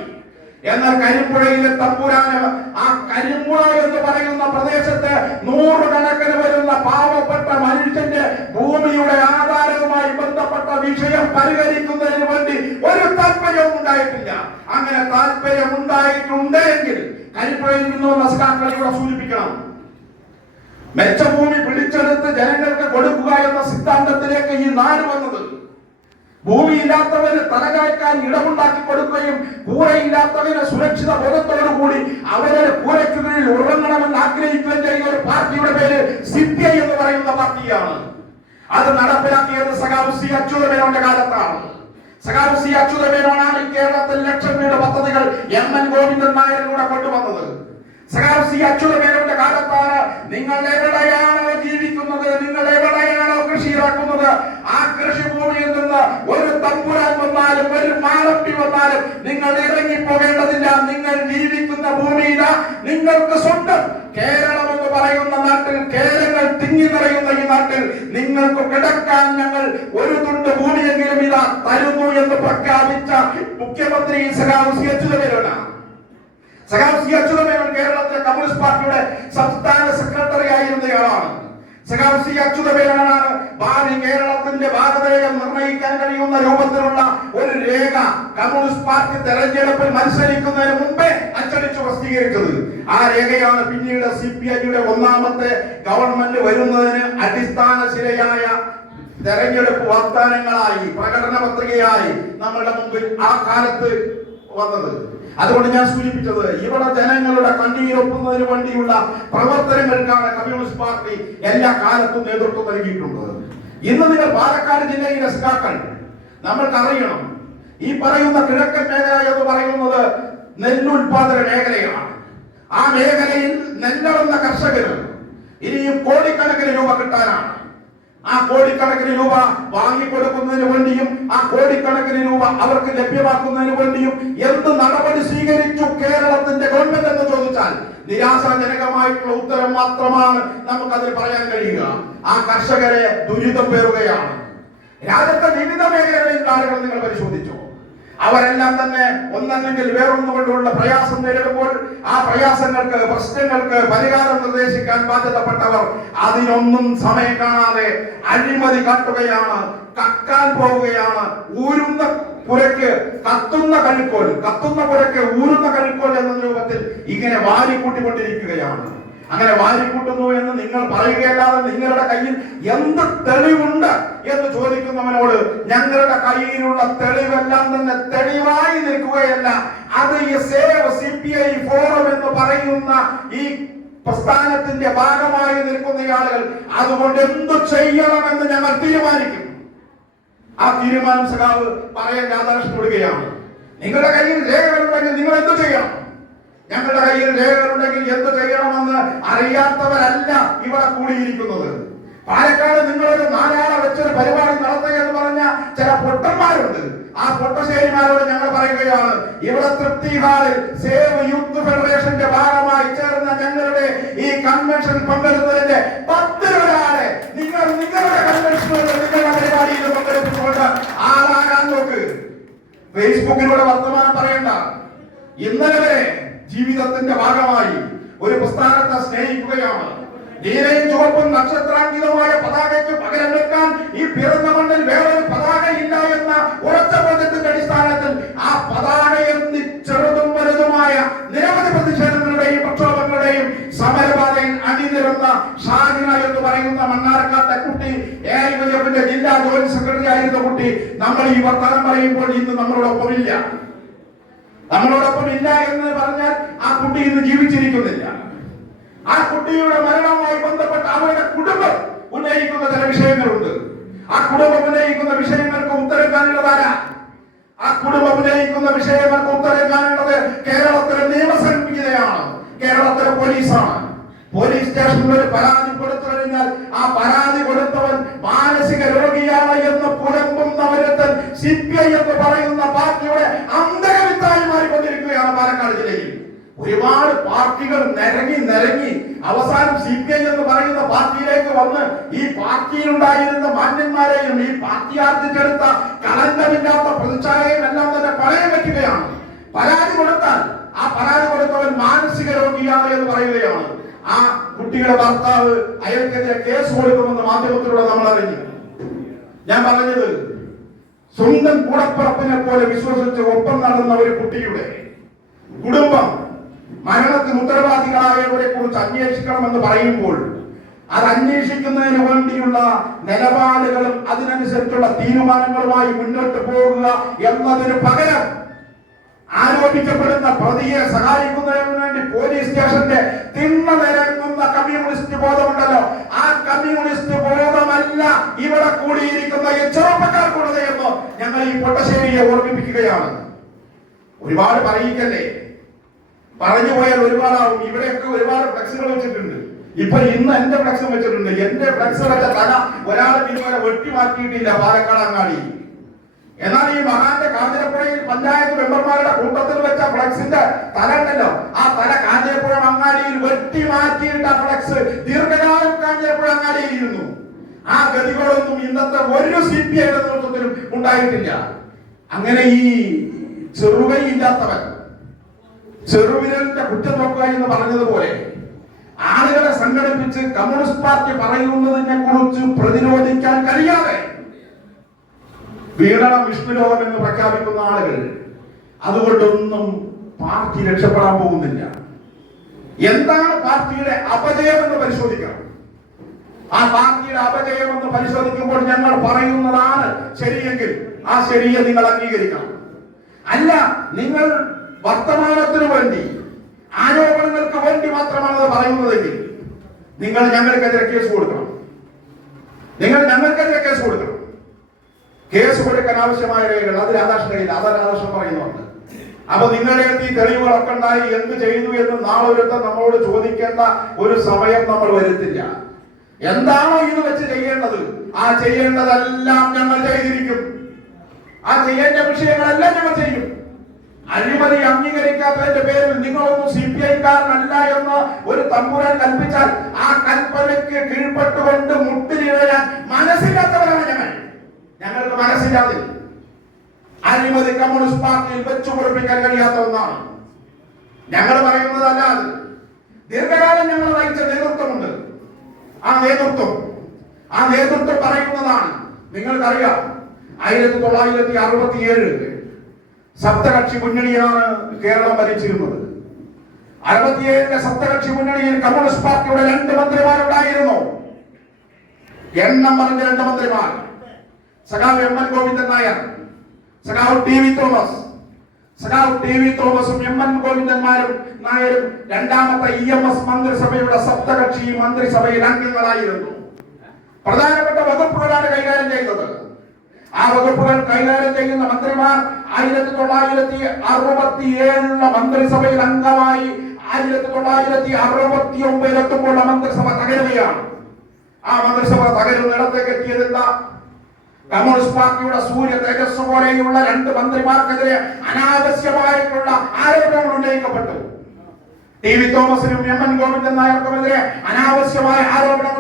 എന്നാൽ കരിമ്പുഴയിലെ തമ്പുരാന് ആ കരിമ്പുഴ എന്ന് പറയുന്ന പ്രദേശത്ത് 100 കണക്കിന് വരുന്ന പാവപ്പെട്ട മനുഷ്യന്റെ ഭൂമിയുടെ ആധാരവുമായി ബന്ധപ്പെട്ട വിഷയം പരിഹരിക്കുന്നതിന് വേണ്ടി ഒരു താല്പര്യവും ഉണ്ടായിട്ടില്ല. അങ്ങനെ താല്പര്യം ഉണ്ടായിട്ടുണ്ടെങ്കിൽ കരിമ്പുഴയിൽ നിന്നുള്ള സഖാക്കളെ ഇവിടെ സൂചിപ്പിക്കണം. മെച്ചഭൂമി പിടിച്ചെടുത്ത് ജനങ്ങൾക്ക് കൊടുക്കുക എന്ന സിദ്ധാന്തത്തിലേക്ക് ഈ നാട് വന്നത്. ഭൂമിയില്ലാത്തവന് തലകായ്ക്കാൻ ഇടമുണ്ടാക്കി കൊടുക്കുകയും കൂരയില്ലാത്തവന് സുരക്ഷിത ബോധത്തോടുകൂടി അവരെ കൂരയ്ക്ക് കീഴിൽ ഉറങ്ങണമെന്ന് ആഗ്രഹിക്കുകയും ചെയ്യുന്ന ഒരു പാർട്ടിയുടെ പേര് CPI എന്ന് പറയുന്ന പാർട്ടിയാണ്. അത് നടപ്പിലാക്കിയത് സഖാവ് സി അച്യുതമേനോന്റെ കാലത്താണ്. സഖാവ് സി അച്യുതമേനോനാണ് കേരളത്തിൽ ലക്ഷം വീട് പദ്ധതികൾ MN ഗോവിന്ദൻ നായരിലൂടെ കൊണ്ടുവന്നത്. സഖാവ് സി അച്യുതമേനോന്റെ കാലത്താണ് നിങ്ങൾ എവിടെയാണോ ജീവിക്കുന്നത്, നിങ്ങൾ എവിടെയാണോ കൃഷി ഇറക്കുന്നത്, ആ കൃഷിഭൂമിയിൽ നിന്ന് ഒരു തമ്പുരാൻ വന്നാലും ഒരു മാളപ്പി വന്നാലും നിങ്ങൾ ഇറങ്ങിപ്പോകേണ്ടതില്ല. നിങ്ങൾ ജീവിക്കുന്ന ഭൂമിയില നിങ്ങൾക്ക് സ്വന്തം കേരളം എന്ന് പറയുന്ന നാട്ടിൽ കേരളങ്ങൾ തിങ്ങി നിറയുന്ന ഈ നാട്ടിൽ മണ്ണിൽ നിങ്ങൾക്ക് കിടക്കാൻ ഞങ്ങൾ ഒരു തുണ്ട് ഭൂമിയെങ്കിലും ഇതാ തരുന്നു എന്ന് പ്രഖ്യാപിച്ച മുഖ്യമന്ത്രി സഖാവ് സി അച്യുതമേനോനാണ്. സഖാവ് സി അച്യുതമേനോൻ കേരളത്തിലെ കമ്മ്യൂണിസ്റ്റ് പാർട്ടിയുടെ സംസ്ഥാന സെക്രട്ടറി ആയിരുന്നയാളാണ്. സഖാവ് സി അച്യുതമേനോനാണ് ഭാവി കേരളത്തിന്റെ ഭാഗധേയം നിർണ്ണയിക്കാൻ കഴിയുന്ന രൂപത്തിലുള്ള ഒരു രേഖ കമ്മ്യൂണിസ്റ്റ് പാർട്ടി തെരഞ്ഞെടുപ്പിൽ മത്സരിക്കുന്നതിന് മുമ്പേ അച്ചടിച്ചു പ്രസിദ്ധീകരിച്ചത്. ആ രേഖയാണ് പിന്നീട് CPI-യുടെ ഒന്നാമത്തെ ഗവൺമെന്റ് വരുന്നതിന് അടിസ്ഥാന ശിലയായ തെരഞ്ഞെടുപ്പ് വാഗ്ദാനങ്ങളായി പ്രകടന പത്രികയായി നമ്മളുടെ മുമ്പിൽ ആ കാലത്ത് വന്നത്. അതുകൊണ്ട് ഞാൻ സൂചിപ്പിച്ചത്, ഇവിടെ ജനങ്ങളുടെ കണ്ണീരൊപ്പുന്നതിന് വേണ്ടിയുള്ള പ്രവർത്തനങ്ങൾക്കാണ് കമ്മ്യൂണിസ്റ്റ് പാർട്ടി എല്ലാ കാലത്തും നേതൃത്വം നൽകിയിട്ടുള്ളത്. ഇന്ന് നിങ്ങൾ പാലക്കാട് ജില്ലയിലെ സഖാക്കൾ നമ്മൾക്കറിയണം, ഈ പറയുന്ന കിഴക്കൻ മേഖല എന്ന് പറയുന്നത് നെല്ലുൽപാദന മേഖലയാണ്. ആ മേഖലയിൽ നെല്ലളന്ന കർഷകർ ഇനിയും കോടിക്കണക്കിന് രൂപ കിട്ടാനാണ്. ആ കോടിക്കണക്കിന് രൂപ വാങ്ങിക്കൊടുക്കുന്നതിന് വേണ്ടിയും ആ കോടിക്കണക്കിന് രൂപ അവർക്ക് ലഭ്യമാക്കുന്നതിന് വേണ്ടിയും എന്ത് നടപടി സ്വീകരിച്ചു കേരളത്തിന്റെ ഗവൺമെന്റ് എന്ന് ചോദിച്ചാൽ നിരാശാജനകമായിട്ടുള്ള ഉത്തരം മാത്രമാണ് നമുക്കതിൽ പറയാൻ കഴിയുക. ആ കർഷകരെ ദുരിതം പേറുകയാണ്. രാജ്യത്തെ വിവിധ മേഖലകളിൽ ആളുകൾ നിങ്ങൾ പരിശോധിച്ചോ, അവരെല്ലാം തന്നെ ഒന്നല്ലെങ്കിൽ വേറൊന്നുകൊണ്ടുള്ള പ്രയാസം നേരിടുമ്പോൾ ആ പ്രയാസങ്ങൾക്ക് പ്രശ്നങ്ങൾക്ക് പരിഹാരം നിർദ്ദേശിക്കാൻ ബാധ്യതപ്പെട്ടവർ അതിനൊന്നും സമയം കാണാതെ അഴിമതി കാട്ടുകയാണ്, കക്കാൻ പോവുകയാണ്. ഊരുന്ന പുരയ്ക്ക് കത്തുന്ന കഴിക്കോൽ, കത്തുന്ന പുരയ്ക്ക് ഊരുന്ന കഴിക്കോൽ എന്ന രൂപത്തിൽ ഇങ്ങനെ വാരിക്കൂട്ടിക്കൊണ്ടിരിക്കുകയാണ്. അങ്ങനെ വാരിക്കൂട്ടുന്നു എന്ന് നിങ്ങൾ പറയുകയല്ലാതെ നിങ്ങളുടെ കയ്യിൽ എന്ത് തെളിവുണ്ട് എന്ന് ചോദിക്കുന്നവനോട് ഞങ്ങളുടെ കയ്യിലുള്ള തെളിവെല്ലാം തന്നെ തെളിവായി നിൽക്കുകയല്ല. അത് ഈ സേവ് CPI ഫോറം എന്ന് പറയുന്ന ഈ പ്രസ്ഥാനത്തിന്റെ ഭാഗമായി നിൽക്കുന്ന ആളുകൾ അതുകൊണ്ട് എന്തു ചെയ്യണമെന്ന് ഞങ്ങൾ തീരുമാനിക്കും. ആ തീരുമാനം സഖാവ് പറയാൻ രാധാകൃഷ്ണൻ കൊടുക്കുകയാണ്. നിങ്ങളുടെ കയ്യിൽ രേഖകളുണ്ടെങ്കിൽ നിങ്ങൾ എന്തു ചെയ്യണം? ഞങ്ങളുടെ കയ്യിൽ രേഖകളുണ്ടെങ്കിൽ എന്ത് ചെയ്യണമെന്ന് അറിയാത്തവരല്ല ഇവിടെ കൂടിയിരിക്കുന്നത്. പാലക്കാട് നിങ്ങളൊരു നാലാളെ വെച്ചൊരു പരിപാടി നടത്തുക എന്ന് പറഞ്ഞ ചില പൊട്ടന്മാരുണ്ട്. ആ പൊട്ടശ്ശേരിമാരോട് ഞങ്ങൾ പറയുകയാണ്, ഇവിടെ തൃപ്തി ഹാളിൽ സേവ് യൂത്ത് ഫെഡറേഷന്റെ ഭാഗമായി ചേർന്ന ഞങ്ങളുടെ ഈ കൺവെൻഷൻ പങ്കെടുത്തതിന്റെ 10 ഒരാളെ നിങ്ങൾ നിങ്ങളുടെ കൺവെൻഷനിൽ നിങ്ങളുടെ പരിപാടിയിൽ പങ്കെടുത്തുകൊണ്ട് ആളാകാൻ നോക്ക്. ഫേസ്ബുക്കിലൂടെ വർത്തമാനം പറയണ്ട. ഇന്നലെ വരെ ജീവിതത്തിന്റെ ഭാഗമായി ഒരു പ്രസ്ഥാനത്തെ സ്നേഹിക്കുകയാണ്. നീലയും ചുവപ്പും നക്ഷത്രാങ്കിതമായ പതാകയ്ക്ക് പകരം വെക്കാൻ ഈ പിറന്ന മണ്ണിൽ വേറൊരു പതാകയില്ല എന്ന ഉറച്ച ബോധ്യത്തിന്റെ അടിസ്ഥാനത്തിൽ ആ പതാകയിൽ ചെറുതും വലുതുമായ നിരവധി പ്രതിഷേധങ്ങളുടെയും പ്രക്ഷോഭങ്ങളുടെയും സമരപാതയിൽ അണിനിരുന്ന ഷാഹിന എന്ന് പറയുന്ന മണ്ണാർക്കാട്ടെ കുട്ടി, AIYF ജില്ലാ ജോയിന്റ് സെക്രട്ടറി ആയിരുന്ന കുട്ടി നമ്മൾ ഈ വർത്തമാനം പറയുമ്പോൾ ഇന്ന് നമ്മളോടൊപ്പമില്ല. നമ്മളോടൊപ്പം ഇല്ല എന്ന് പറഞ്ഞാൽ ആ കുട്ടി ഇന്ന് ജീവിച്ചിരിക്കുന്നില്ല. ആ കുട്ടിയുടെ മരണവുമായി ബന്ധപ്പെട്ട് അവരുടെ കുടുംബം ഉന്നയിക്കുന്ന ചില വിഷയങ്ങളുണ്ട്. ആ കുടുംബം ഉന്നയിക്കുന്ന വിഷയങ്ങൾക്ക് ഉത്തരം കാണേണ്ടതാരാ? ആ കുടുംബം ഉന്നയിക്കുന്ന വിഷയങ്ങൾക്ക് ഉത്തരം കാണേണ്ടത് കേരളത്തിലെ നിയമസംഹിതയാണ്, കേരളത്തിലെ പോലീസാണ്. പോലീസ് സ്റ്റേഷനിൽ ഒരു പരാതി കൊടുത്തു കഴിഞ്ഞാൽ ആ പരാതി കൊടുത്തവൻ മാനസിക രോഗിയാണ് എന്ന് പുലമ്പുന്നവരത്തിൽ CPI എന്ന് പറയുന്ന പാർട്ടിയുടെ അന്തരവിത്തായി മാറിക്കൊണ്ടിരിക്കുകയാണ് പാലക്കാട് ജില്ലയിൽ. ഒരുപാട് പാർട്ടികൾ നിരങ്ങി അവസാനം CPI എന്ന് പറയുന്ന പാർട്ടിയിലേക്ക് വന്ന് ഈ പാർട്ടിയിലുണ്ടായിരുന്ന മാന്യന്മാരെയും ഈ പാർട്ടി ആർജിച്ചെടുത്ത കളങ്കമില്ലാത്ത പ്രതിച്ഛായയും എല്ലാം തന്നെ പണയം വെക്കുകയാണ്. പരാതി കൊടുത്താൽ ആ പരാതി കൊടുത്തവൻ മാനസിക രോഗിയാണ് എന്ന് പറയുകയാണ്. ആ കുട്ടിയുടെ ഭർത്താവ് അയാൾക്കെതിരെ കേസ് കൊടുക്കുമെന്ന് മാധ്യമത്തിലൂടെ നമ്മൾ അറിഞ്ഞു. ഞാൻ പറഞ്ഞത്, സ്വന്തം കൂടപ്പിറപ്പിനെ പോലെ വിശ്വസിച്ച് ഒപ്പം നടന്ന ഒരു കുട്ടിയുടെ കുടുംബം മരണത്തിന് ഉത്തരവാദികളായവരെ കുറിച്ച് അന്വേഷിക്കണമെന്ന് പറയുമ്പോൾ അത് അന്വേഷിക്കുന്നതിന് വേണ്ടിയുള്ള നിലപാടുകളും അതിനനുസരിച്ചുള്ള തീരുമാനങ്ങളുമായി മുന്നോട്ട് പോകുക എന്നതിന് പകരം ആരോപിക്കപ്പെടുന്ന പ്രതിയെ സഹായിക്കുന്നതിന് വേണ്ടി പോലീസ് സ്റ്റേഷന്റെ തിണ്ണ നിരങ്ങുന്ന കമ്മ്യൂണിസ്റ്റ് ബോധമുണ്ടല്ലോ, ആ കമ്മ്യൂണിസ്റ്റ് ബോധമല്ല ഇവിടെ കൂടിയിരിക്കുന്ന ഈ ചെറുപ്പക്കാർക്കുള്ളത് എന്ന് ഞങ്ങൾ ഈ പൊട്ടശ്ശേരിയെ ഓർമ്മിപ്പിക്കുകയാണ്. ഒരുപാട് പറയിക്കല്ലേ, പറഞ്ഞു പോയാൽ ഒരുപാടാവും. ഇവിടെയൊക്കെ ഒരുപാട് ഫ്ലക്സുകൾ വെച്ചിട്ടുണ്ട്. ഇപ്പൊ ഇന്ന് എന്റെ ഫ്ലക്സ് വെച്ചിട്ടുണ്ട്. എന്റെ ഫ്ലക്സുകളുടെ തല ഒരാളും ഇതുവരെ വെട്ടി മാറ്റിയിട്ടില്ല പാലക്കാട് അങ്ങാടി. എന്നാൽ ഈ മഹാന്റെ കാഞ്ഞിരപ്പുഴയിൽ പഞ്ചായത്ത് മെമ്പർമാരുടെ കൂട്ടത്തിൽ വെച്ച ഫ്ലക്സിന്റെ തല ഉണ്ടല്ലോ, ആ തല കാഞ്ഞിരപ്പുഴ അങ്ങാടിയിൽ വെട്ടി മാറ്റിയിട്ട ഫ്ലക്സ് ദീർഘകാലം കാഞ്ഞിരപ്പുഴ അങ്ങാടിയിൽ ഇരുന്നു. ആ ഗതികളൊന്നും ഇന്നത്തെ ഒരു CPI നേതൃത്വത്തിലും ഉണ്ടായിട്ടില്ല. അങ്ങനെ ഈ ചെറുകൈയില്ലാത്തവൻ ചെറുവിരലിന്റെ കുറ്റം നോക്കുക എന്ന് പറഞ്ഞതുപോലെ ആളുകളെ സംഘടിപ്പിച്ച് കമ്മ്യൂണിസ്റ്റ് പാർട്ടി പറയുന്നതിനെ കുറിച്ച് പ്രതിരോധിക്കാൻ കഴിയാതെ വീണണം വിഷ്ണുലോകം എന്ന് പ്രഖ്യാപിക്കുന്ന ആളുകൾ അതുകൊണ്ടൊന്നും പാർട്ടി രക്ഷപ്പെടാൻ പോകുന്നില്ല. എന്താണ് പാർട്ടിയുടെ അപജയം എന്ന് പരിശോധിക്കണം. ആ പാർട്ടിയുടെ അപജയം എന്ന് പരിശോധിക്കുമ്പോൾ ഞങ്ങൾ പറയുന്നതാണ് ശരിയെങ്കിൽ ആ ശരിയെ നിങ്ങൾ അംഗീകരിക്കണം. അല്ല, നിങ്ങൾ വർത്തമാനത്തിന് വേണ്ടി ആരോപണങ്ങൾക്ക് വേണ്ടി മാത്രമാണ് അത് പറയുന്നതെങ്കിൽ നിങ്ങൾ ഞങ്ങൾക്കെതിരെ കേസ് കൊടുക്കണം. നിങ്ങൾ ഞങ്ങൾക്കെതിരെ കേസ് കൊടുക്കണം. കേസ് കൊടുക്കാൻ ആവശ്യമായ രേഖകൾ അത് രാധാകൃഷ്ണൻ പറയുന്നുണ്ട്. അപ്പൊ നിങ്ങളുടെ ഈ തെളിവുകളൊക്കെ ഉണ്ടായി എന്ത് ചെയ്തു എന്ന് നാളെ ഒരുത്തം നമ്മളോട് ചോദിക്കേണ്ട ഒരു സമയം നമ്മൾ വരുത്തില്ല. എന്താണോ ഇത് വെച്ച് ചെയ്യേണ്ടത് ആ ചെയ്യേണ്ടതെല്ലാം ഞങ്ങൾ ചെയ്തിരിക്കും. ആ ചെയ്യേണ്ട വിഷയങ്ങളെല്ലാം ഞങ്ങൾ ചെയ്യും. അഴിമതി അംഗീകരിക്കാത്തതിന്റെ പേരിൽ നിങ്ങളൊന്നും CPI-കാരനല്ല എന്ന് ഒരു തമ്പുരാൻ കൽപ്പിച്ചാൽ ആ കൽപ്പനയ്ക്ക് കീഴ്പ്പെട്ടുകൊണ്ട് മുട്ടിലിഴയാൻ മനസ്സില്ലാത്തവരാണ് ഞങ്ങൾക്ക് മനസ്സില്ലാതെ അഴിമതി കമ്മ്യൂണിസ്റ്റ് പാർട്ടിയിൽ വെച്ചു പൊറിപ്പിക്കാൻ കഴിയാത്ത ഒന്നാണ്. ഞങ്ങൾ പറയുന്നതല്ല. അത് ദീർഘകാലം ഞങ്ങൾ നയിച്ച നേതൃത്വമുണ്ട്. ആ നേതൃത്വം പറയുന്നതാണ്. നിങ്ങൾക്കറിയാം, 1967 സപ്തകക്ഷി മുന്നണിയാണ് കേരളം ഭരിച്ചിരുന്നത്. 67 സപ്തകക്ഷി മുന്നണിയിൽ കമ്മ്യൂണിസ്റ്റ് പാർട്ടിയുടെ 2 മന്ത്രിമാരുണ്ടായിരുന്നു. എണ്ണം പറഞ്ഞ 2 മന്ത്രിമാർ, സഖാവ് M.N. ഗോവിന്ദൻ നായർ, സഖാവ് ടി.വി. തോമസ്. സഖാവ് ടി.വി. തോമസും M.N. ഗോവിന്ദൻ നായരും രണ്ടാമത്തെ EMS മന്ത്രിസഭയുടെ സപ്തകക്ഷി മന്ത്രിസഭയിൽ അംഗങ്ങളായിരുന്നു. പ്രധാനപ്പെട്ട വകുപ്പുകളാണ് കൈകാര്യം ചെയ്യുന്നത്. ആ വകുപ്പുകൾ കൈകാര്യം ചെയ്യുന്ന മന്ത്രിമാർ 1967 മന്ത്രിസഭയിൽ അംഗമായി 1969 എത്തുമ്പോൾ മന്ത്രിസഭ തകരുകയാണ്. ആ മന്ത്രിസഭ തകരുന്നിടത്തേക്ക് എത്തിയതില്ല. കമ്മ്യൂണിസ്റ്റ് പാർട്ടിയുടെ സൂര്യ തേജസ് പോലെയുള്ള 2 മന്ത്രിമാർക്കെതിരെ അനാവശ്യമായിട്ടുള്ള ആരോപണങ്ങൾ ഉന്നയിക്കപ്പെട്ടു. ടി.വി. തോമസിനും M.N. ഗോവിന്ദൻ നായർക്കുമെതിരെ അനാവശ്യമായ ആരോപണം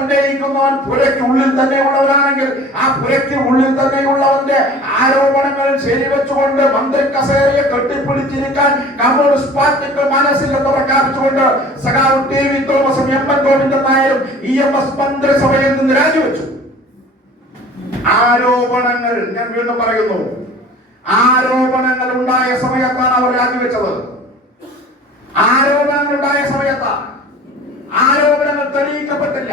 ഉന്നയിക്കുന്നവൻ പുരയ്ക്കുള്ളിൽ തന്നെയുള്ളവരാണെങ്കിൽ ആ പുരയ്ക്കുള്ളിൽ തന്നെയുള്ളവന്റെ ആരോപണങ്ങൾ ശരിവെച്ചുകൊണ്ട് മന്ത്രി കസേരയെ കെട്ടിപ്പിടിച്ചിരിക്കാൻ കമ്മ്യൂണിസ്റ്റ് പാർട്ടിക്ക് മനസ്സില്ലെന്ന് പ്രഖ്യാപിച്ചുകൊണ്ട് സഖാവ് ടി.വി. തോമസും M.N. ഗോവിന്ദൻ നായരും EMS മന്ത്രിസഭയിൽ നിന്ന് രാജിവെച്ചു. ആരോപണങ്ങൾ, ഞാൻ വീണ്ടും പറയുന്നു, ആരോപണങ്ങൾ ഉണ്ടായ സമയത്താണ് അവർ രാജിവെച്ചത്. ആരോപണങ്ങൾ ഉണ്ടായ സമയത്താണ്. ആരോപണങ്ങൾ തെളിയിക്കപ്പെട്ടില്ല.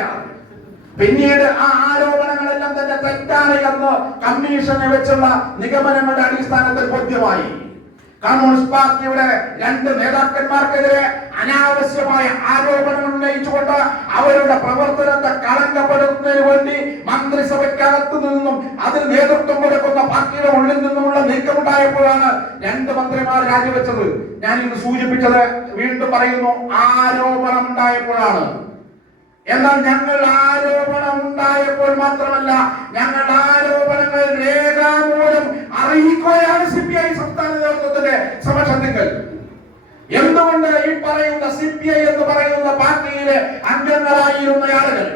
പിന്നീട് ആ ആരോപണങ്ങളെല്ലാം തന്നെ തെറ്റാണ് എന്ന് കമ്മീഷനെ വെച്ചുള്ള നിഗമനങ്ങളുടെ അടിസ്ഥാനത്തിൽ ബോധ്യമായി. കമ്മ്യൂണിസ്റ്റ് പാർട്ടിയുടെ 2 നേതാക്കന്മാർക്കെതിരെ അനാവശ്യമായ ആരോപണങ്ങൾ ഉന്നയിച്ചുകൊണ്ട് അവരുടെ പ്രവർത്തനത്തെ കളങ്കപ്പെടുത്തുന്നതിന് വേണ്ടി മന്ത്രിസഭയ്ക്കകത്തു നിന്നും അതിന് നേതൃത്വം കൊടുക്കുന്ന പാർട്ടിയുടെ ഉള്ളിൽ നിന്നുമുള്ള നീക്കമുണ്ടായപ്പോഴാണ് 2 മന്ത്രിമാർ രാജിവെച്ചത്. ഞാൻ ഇന്ന് സൂചിപ്പിച്ചത് വീണ്ടും പറയുന്നു, ആരോപണം ഉണ്ടായപ്പോഴാണ്. എന്നാൽ ഞങ്ങൾ ആരോപണം ഉണ്ടായപ്പോൾ മാത്രമല്ല, ഞങ്ങൾ ആരോപണങ്ങൾ രേഖാമൂലം അറിയിക്കുകയാണ് CPI സംസ്ഥാന നേതൃത്വത്തിന്റെ സമക്ഷത്തിൽ. എന്തുകൊണ്ട് ഈ പറയുന്ന CPI എന്ന് പറയുന്ന പാർട്ടിയിലെ അംഗങ്ങളായിരുന്ന ആളുകൾ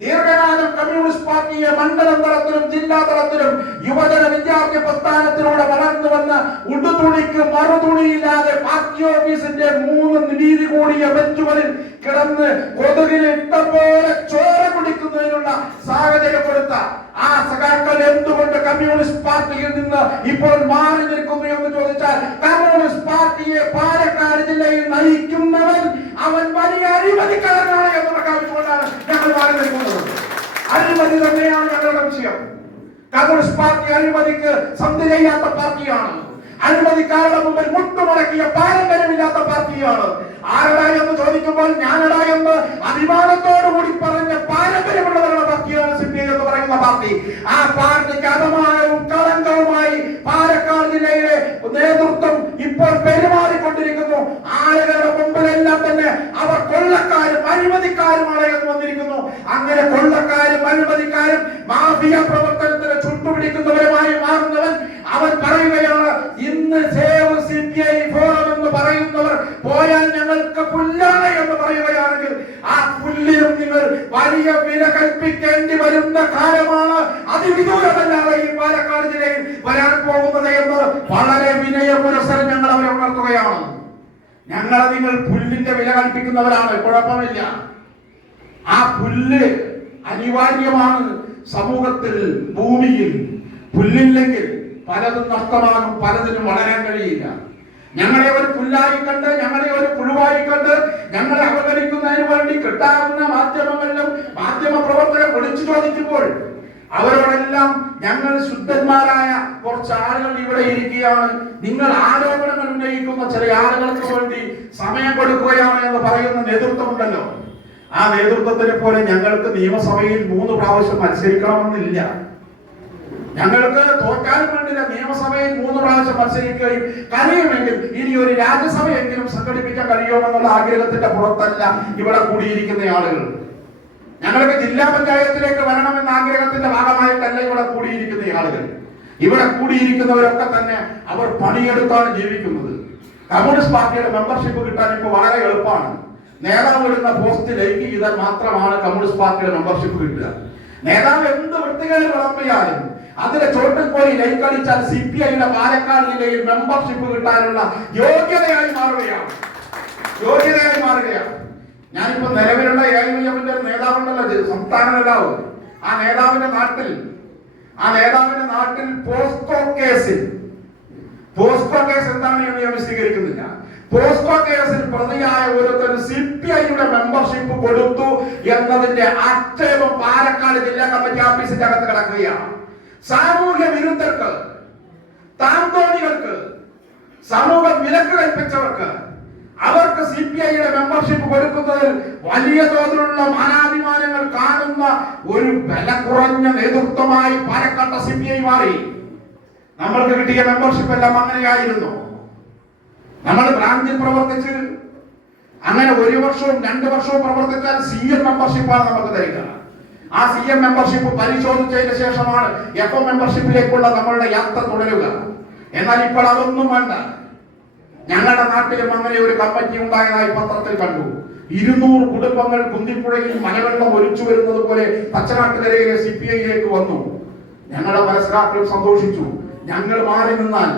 ദീർഘകാലം കമ്മ്യൂണിസ്റ്റ് പാർട്ടിയെ മണ്ഡലം തലത്തിലും ജില്ലാ തലത്തിലും യുവജന വിദ്യാർത്ഥി പ്രസ്ഥാനത്തിലൂടെ വളർന്നു വന്ന് ഉടുതുണിക്ക് മറുതുണിയില്ലാതെ പാർട്ടി ഓഫീസിന്റെ 3 നീതി കൂടിയ ബെഞ്ചുകളിൽ കിടന്ന് കൊതുകിന് ഇഷ്ടംപോലെ ചോര കുടിക്കുന്നതിനുള്ള സാഹചര്യപ്പെടുത്ത ആ സഖാക്കൾ എന്തുകൊണ്ട് കമ്മ്യൂണിസ്റ്റ് പാർട്ടിയിൽ നിന്ന് ഇപ്പോൾ മാറി നിൽക്കുന്നു എന്ന് ചോദിച്ചാൽ, കമ്മ്യൂണിസ്റ്റ് പാർട്ടിയെ പാലക്കാട് ജില്ലയിൽ നയിക്കുന്നവൻ അവൻ വലിയ അഴിമതിക്കാരനാണ് എന്ന് പ്രഖ്യാപിച്ചുകൊണ്ടാണ് ഞങ്ങൾ മാറി നിൽക്കുന്നത്. അഴിമതി തന്നെയാണ് ഞങ്ങളുടെ വിഷയം. കമ്മ്യൂണിസ്റ്റ് പാർട്ടി അഴിമതിക്ക് സന്ധി ചെയ്യാത്ത പാർട്ടിയാണ്. അഴിമതിക്കാരുടെ മുമ്പിൽ മുട്ടുമടക്കിയ പാരമ്പര്യമില്ലാത്ത പാർട്ടിയാണ്. ആരടാ എന്ന് ചോദിക്കുമ്പോൾ ഞാനടാ എന്ന് അഭിമാനത്തോടുകൂടി പറഞ്ഞ പാരമ്പര്യമുള്ളവരുടെ പാർട്ടിയാണ് CPI എന്ന് പറയുന്ന പാർട്ടി. ആ പാർട്ടിക്ക് അപമാനവും കളങ്കവുമായി പാലക്കാട് ജില്ലയിലെ നേതൃത്വം ഇപ്പോൾ പെരുമാറിക്കൊണ്ടിരിക്കുന്നു. ആളുകളുടെ മുമ്പിലെല്ലാം തന്നെ അവർ കൊള്ളക്കാരും അഴിമതിക്കാരുമാണ് എന്ന് വന്നിരിക്കുന്നു. അങ്ങനെ കൊള്ളക്കാരും അഴിമതിക്കാരും മാഫിയ പ്രവർത്തനത്തിന് ചുട്ടുപിടിക്കുന്നവരുമായി മാറുന്നവൻ അവൻ പറയുകയാണ്, ഇന്ന് സേവ് CPI ഫോറം എന്ന് പറയുന്നവർ പോയാൽ ഞങ്ങൾക്ക് പുല്ലാണ് എന്ന് പറയുകയാണെങ്കിൽ ആ പുല്ല് പുല്ലിനും നിങ്ങൾ വലിയ വില കൽപ്പിക്കേണ്ടി വരുന്ന കാലമാണ് അതിവിദൂരമല്ലാതെ ഈ പാലക്കാട് ജില്ലയിൽ വരാൻ പോകുന്നത് എന്ന് വളരെ വിനയപുരസരം ഞങ്ങൾ അവരെ ഉണർത്തുകയാണ്. ഞങ്ങളെ നിങ്ങൾ പുല്ലിന്റെ വില കൽപ്പിക്കുന്നവരാണ്, കുഴപ്പമില്ല. ആ പുല്ല് അനിവാര്യമാണ് സമൂഹത്തിൽ, ഭൂമിയിൽ. പുല്ലില്ലെങ്കിൽ പലതും നഷ്ടമാകും, പലതിനും വളരാൻ കഴിയില്ല. ഞങ്ങളെ ഒരു പുല്ലായി കണ്ട്, ഞങ്ങളെ ഒരു പുഴുവായി കണ്ട്, ഞങ്ങളെ അവഗണിക്കുന്നതിന് വേണ്ടി കിട്ടാവുന്ന മാധ്യമങ്ങളിലും മാധ്യമ പ്രവർത്തകരെ വിളിച്ചു ചോദിക്കുമ്പോൾ അവരോടെല്ലാം ഞങ്ങൾ ശുദ്ധന്മാരായ കുറച്ച് ആളുകൾ ഇവിടെ ഇരിക്കുകയാണ്, നിങ്ങൾ ആരോപണങ്ങൾ ഉന്നയിക്കുന്ന ചില ആളുകൾക്ക് വേണ്ടി സമയം കൊടുക്കുകയാണ് എന്ന് പറയുന്ന നേതൃത്വമുണ്ടല്ലോ. ആ നേതൃത്വത്തിനെ പോലെ ഞങ്ങൾക്ക് നിയമസഭയിൽ 3 പ്രാവശ്യം മത്സരിക്കണമെന്നില്ല. ഞങ്ങൾക്ക് തോറ്റാനും വേണ്ടില്ല, നിയമസഭയിൽ 3 പ്രാവശ്യം മത്സരിക്കുകയും കഴിയുമെങ്കിൽ ഇനി ഒരു രാജ്യസഭയെങ്കിലും സംഘടിപ്പിക്കാൻ കഴിയുമെന്നുള്ള ആഗ്രഹത്തിന്റെ പുറത്തല്ല ഇവിടെ കൂടിയിരിക്കുന്ന ആളുകൾ. ഞങ്ങൾക്ക് ജില്ലാ പഞ്ചായത്തിലേക്ക് വരണമെന്ന ആഗ്രഹത്തിന്റെ ഭാഗമായിട്ടല്ല ഇവിടെ കൂടിയിരിക്കുന്ന ആളുകൾ. ഇവിടെ കൂടിയിരിക്കുന്നവരൊക്കെ തന്നെ അവർ പണിയെടുത്താണ് ജീവിക്കുന്നത്. കമ്മ്യൂണിസ്റ്റ് പാർട്ടിയുടെ മെമ്പർഷിപ്പ് കിട്ടാൻ ഇപ്പോൾ വളരെ എളുപ്പമാണ്. നേതാവ് ഇടുന്ന പോസ്റ്റ് ലൈക്ക് ചെയ്താൽ മാത്രമാണ് കമ്മ്യൂണിസ്റ്റ് പാർട്ടിയുടെ മെമ്പർഷിപ്പ് കിട്ടുക. നേതാവ് എന്ത് വൃത്തികേട് വിളമ്പിയാലും അതിന്റെ ചോട്ടിൽ പോയി ലൈക്ക് അടിച്ചാൽ CPIയുടെ പാലക്കാട് ജില്ലയിൽ മെമ്പർഷിപ്പ് കിട്ടാനുള്ള യോഗ്യതയായി മാറുകയാണ്. ഞാനിപ്പോ നിലവിലുള്ള AIVMന്റെ നേതാവുണ്ടല്ലോ, സംസ്ഥാന നേതാവ്. ആ നേതാവിന്റെ നാട്ടിൽ പോസ്കോ കേസ് എന്താണ് എന്ന് ഞാൻ വിശദീകരിക്കുന്നില്ല. പോസ്കോ കേസിൽ പ്രതിയായ ഒരുത്തന് CPIയുടെ മെമ്പർഷിപ്പ് കൊടുത്തു എന്നതിന്റെ ആക്ഷേപം പാലക്കാട് ജില്ലാ കമ്മിറ്റി ഓഫീസിന്റെ അകത്ത് കിടക്കുകയാണ്. സാമൂഹ്യ വിരുദ്ധർക്ക്, താന്തോണികൾക്ക്, സമൂഹ വിലക്ക് കൽപ്പിച്ചവർക്ക്, അവർക്ക് CPIയുടെ മെമ്പർഷിപ്പ് കൊടുക്കുന്നതിൽ വലിയ തോതിലുള്ള മാനാഭിമാനങ്ങൾ കാണുന്ന ഒരു വില കുറഞ്ഞ നേതൃത്വമായി പാലക്കാട് CPI മാറി. നമ്മൾക്ക് കിട്ടിയ മെമ്പർഷിപ്പ് എല്ലാം അങ്ങനെയായിരുന്നു. നമ്മൾ ബ്രാഞ്ചിൽ പ്രവർത്തിച്ച് അങ്ങനെ 1 വർഷവും 2 വർഷവും പ്രവർത്തിച്ചാൽ CM മെമ്പർഷിപ്പാണ് നമുക്ക് തരിക. ആ CM മെമ്പർഷിപ്പ് പരിശോധിച്ചതിന് ശേഷമാണ് FM മെമ്പർഷിപ്പിലേക്കുള്ള നമ്മളുടെ യാത്ര തുടരുക. എന്നാൽ ഇപ്പോൾ അതൊന്നും വേണ്ട. ഞങ്ങളുടെ നാട്ടിലും അങ്ങനെ ഒരു കമ്മിറ്റി ഉണ്ടായതായി പത്രത്തിൽ കണ്ടു. 200 കുടുംബങ്ങൾ കുന്തിപ്പുഴയിൽ മലവെള്ളം ഒലിച്ചു വരുന്നത് പോലെ തച്ചനാട്ടുകരയിലെ CPIയിലേക്ക് വന്നു. ഞങ്ങളുടെ മനസ്സിലാക്കൽ സന്തോഷിച്ചു. ഞങ്ങൾ മാറി നിന്നാൽ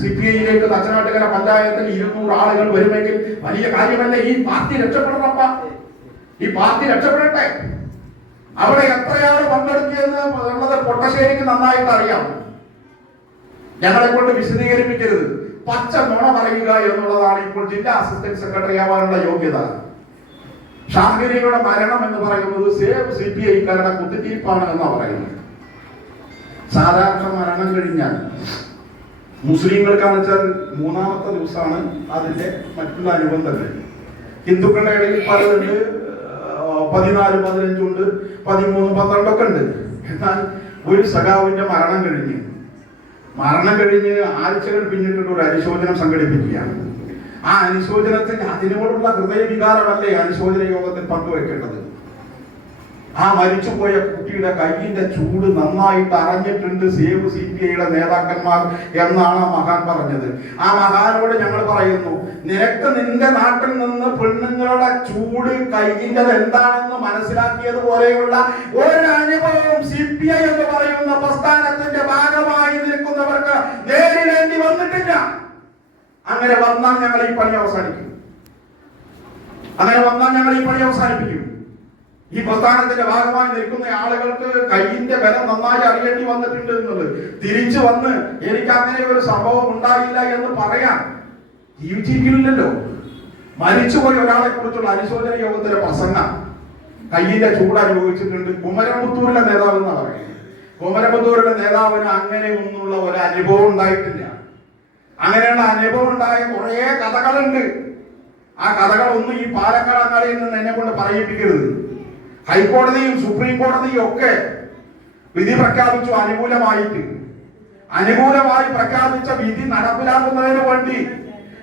CPIയിലേക്ക് തച്ചനാട്ടുകര പഞ്ചായത്തിൽ 200 ആളുകൾ വരുമെങ്കിൽ വലിയ കാര്യമല്ല. ഈ പാർട്ടി രക്ഷപ്പെടണപ്പ, ഈ പാർട്ടി രക്ഷപ്പെടട്ടെ. അവിടെ എത്രയാണ് പങ്കെടുക്കിയെന്ന് ഉള്ളത് പൊട്ടശ്ശേരിക്ക് നന്നായിട്ട് അറിയാം. ഞങ്ങളെ കൊണ്ട് വിശദീകരിപ്പിക്കരുത്. പച്ച നുണ പറയുക എന്നുള്ളതാണ് ഇപ്പോൾ ജില്ലാ അസിസ്റ്റന്റ് സെക്രട്ടറി ആവാനുള്ള യോഗ്യത. ഷാഹിരിയുടെ മരണം എന്ന് പറയുന്നത് സേവ് CPIക്കാരുടെ കുത്തിത്തിരിപ്പാണ് എന്നാ പറയുന്നത്. സാധാരണ മരണം കഴിഞ്ഞാൽ മുസ്ലിങ്ങൾക്കാന്ന് വെച്ചാൽ 3-ാമത്തെ ദിവസമാണ് അതിന്റെ മറ്റുള്ള അനുബന്ധങ്ങൾ. ഹിന്ദുക്കളുടെ ഇടയിൽ പലതുണ്ട്, 14, 15 ഉണ്ട്, 13, 12 ഒക്കെ ഉണ്ട്. എന്നാൽ ഒരു സഖാവിന്റെ മരണം കഴിഞ്ഞ് ആഴ്ചകൾ പിന്നിട്ടുള്ള ഒരു അനുശോചനം സംഘടിപ്പിക്കുകയാണ്. ആ അനുശോചനത്തിൽ അതിനോടുള്ള ഹൃദയവികാരമല്ലേ അനുശോചന യോഗത്തിൽ പങ്കുവെക്കേണ്ടത്. ആ മരിച്ചുപോയ കുട്ടിയുടെ കയ്യിന്റെ ചൂട് നന്നായിട്ട് അറിഞ്ഞിട്ടുണ്ട് സേവ് CPIയുടെ നേതാക്കന്മാർ എന്നാണ് ആ മഹാൻ പറഞ്ഞത്. ആ മഹാനോട് ഞങ്ങൾ പറയുന്നു, നിനക്ക് നിന്റെ നാട്ടിൽ നിന്ന് പെണ്ണുങ്ങളുടെ ചൂട് കയ്യിൻ്റെ എന്താണെന്ന് മനസ്സിലാക്കിയതുപോലെയുള്ള ഒരു അനുഭവം CPI എന്ന് പറയുന്ന പ്രസ്ഥാനത്തിന്റെ ഭാഗമായി നിൽക്കുന്നവർക്ക് നേരിടേണ്ടി വന്നിട്ടില്ല. അങ്ങനെ വന്നാൽ ഞങ്ങൾ ഈ പണി അവസാനിപ്പിക്കും. ഈ പ്രസ്ഥാനത്തിന്റെ ഭാഗമായി നിൽക്കുന്ന ആളുകൾക്ക് കയ്യിന്റെ ബലം നന്നായി അറിയേണ്ടി വന്നിട്ടുണ്ട് എന്നുള്ളത്. തിരിച്ചു വന്ന് എനിക്ക് അങ്ങനെ ഒരു സംഭവം ഉണ്ടായില്ല എന്ന് പറയാൻ ജീവിച്ചിരിക്കുന്നില്ലല്ലോ. മരിച്ചുപോയ ഒരാളെ കുറിച്ചുള്ള അനുശോചന യോഗത്തിലെ പ്രസംഗം കയ്യിന്റെ ചൂട് അനുഭവിച്ചിട്ടുണ്ട്. കുമരമുത്തൂരിലെ നേതാവ് എന്നാ പറയുന്നത്. കുമരമുത്തൂരിലെ നേതാവിന് അങ്ങനെ ഒന്നുള്ള ഒരു അനുഭവം ഉണ്ടായിട്ടില്ല. അങ്ങനെയുള്ള അനുഭവം ഉണ്ടായ കുറെ കഥകളുണ്ട്. ആ കഥകളൊന്നും ഈ പാലക്കാട് അങ്ങാടിയിൽ നിന്ന് എന്നെ കൊണ്ട് പറയിപ്പിക്കരുത്. ഹൈക്കോടതിയും സുപ്രീം കോടതിയും ഒക്കെ വിധി പ്രഖ്യാപിച്ചു അനുകൂലമായി പ്രഖ്യാപിച്ച വിധി നടപ്പിലാക്കുന്നതിന് വേണ്ടി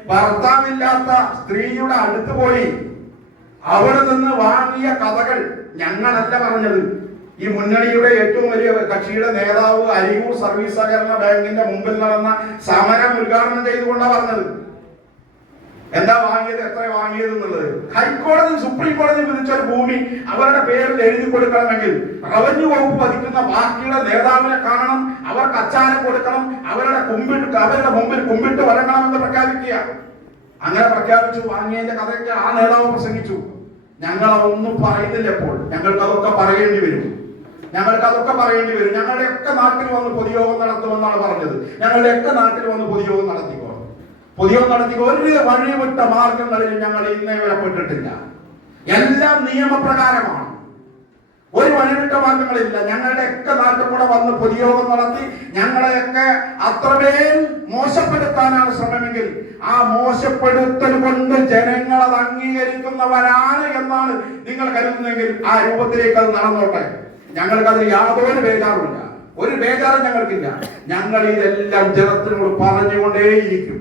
ഭർത്താവില്ലാത്ത സ്ത്രീയുടെ അടുത്ത് പോയി അവിടെ നിന്ന് വാങ്ങിയ കഥകൾ ഞങ്ങളല്ല പറഞ്ഞത്. ഈ മുന്നണിയുടെ ഏറ്റവും വലിയ കക്ഷിയുടെ നേതാവ് അരിയൂർ സർവീസ് സഹകരണ ബാങ്കിന്റെ മുമ്പിൽ നടന്ന സമരം ഉദ്ഘാടനം ചെയ്തുകൊണ്ടാണ് പറഞ്ഞത്. എന്താ വാങ്ങിയത്, എത്ര വാങ്ങിയത് എന്നുള്ളത്. ഹൈക്കോടതി സുപ്രീം കോടതി വിധിച്ച ഒരു ഭൂമി അവരുടെ പേരിൽ എഴുതി കൊടുക്കണമെങ്കിൽ റവന്യൂ വകുപ്പ് ഭരിക്കുന്ന പാർട്ടിയുടെ നേതാവിനെ കാണണം, അവർക്ക് അച്ചാരം കൊടുക്കണം, അവരുടെ മുമ്പിൽ കുമ്പിട്ട് വരങ്ങണമെന്ന് പ്രഖ്യാപിക്കുക. അങ്ങനെ പ്രഖ്യാപിച്ചു. വാങ്ങിയതിന്റെ കഥയ്ക്ക് ആ നേതാവ് പ്രസംഗിച്ചു. ഞങ്ങൾ അതൊന്നും പറയുന്നില്ല. ഇപ്പോൾ ഞങ്ങൾക്ക് അതൊക്കെ പറയേണ്ടി വരും. ഞങ്ങളുടെയൊക്കെ നാട്ടിൽ വന്ന് പൊതുയോഗം നടത്തുമെന്നാണ് പറഞ്ഞത്. ഞങ്ങളുടെയൊക്കെ നാട്ടിൽ വന്ന് പൊതുയോഗം നടത്തിക്കോ. ഒരു വഴിവിട്ട മാർഗങ്ങളിൽ ഞങ്ങൾ ഇന്നേ വരെ പെട്ടിട്ടില്ല. എല്ലാം നിയമപ്രകാരമാണ്. ഒരു വഴിവിട്ട മാർഗങ്ങളില്ല. ഞങ്ങളുടെയൊക്കെ നാട്ടിൽ കൂടെ വന്ന് പൊതുയോഗം നടത്തി ഞങ്ങളെയൊക്കെ അത്രമേൽ മോശപ്പെടുത്താനാണ് ശ്രമമെങ്കിൽ ആ മോശപ്പെടുത്തൽ കൊണ്ട് ജനങ്ങൾ അത് അംഗീകരിക്കുന്നവരാണ് എന്നാണ് നിങ്ങൾ കരുതുന്നെങ്കിൽ ആ രൂപത്തിലേക്ക് അത് നടന്നോട്ടെ. ഞങ്ങൾക്കതിൽ യാതൊരു ബേജാറുമില്ല. ഒരു ബേജാറും ഞങ്ങൾക്കില്ല. ഞങ്ങൾ ഇതെല്ലാം ജനത്തിനോട് പറഞ്ഞുകൊണ്ടേയിരിക്കും.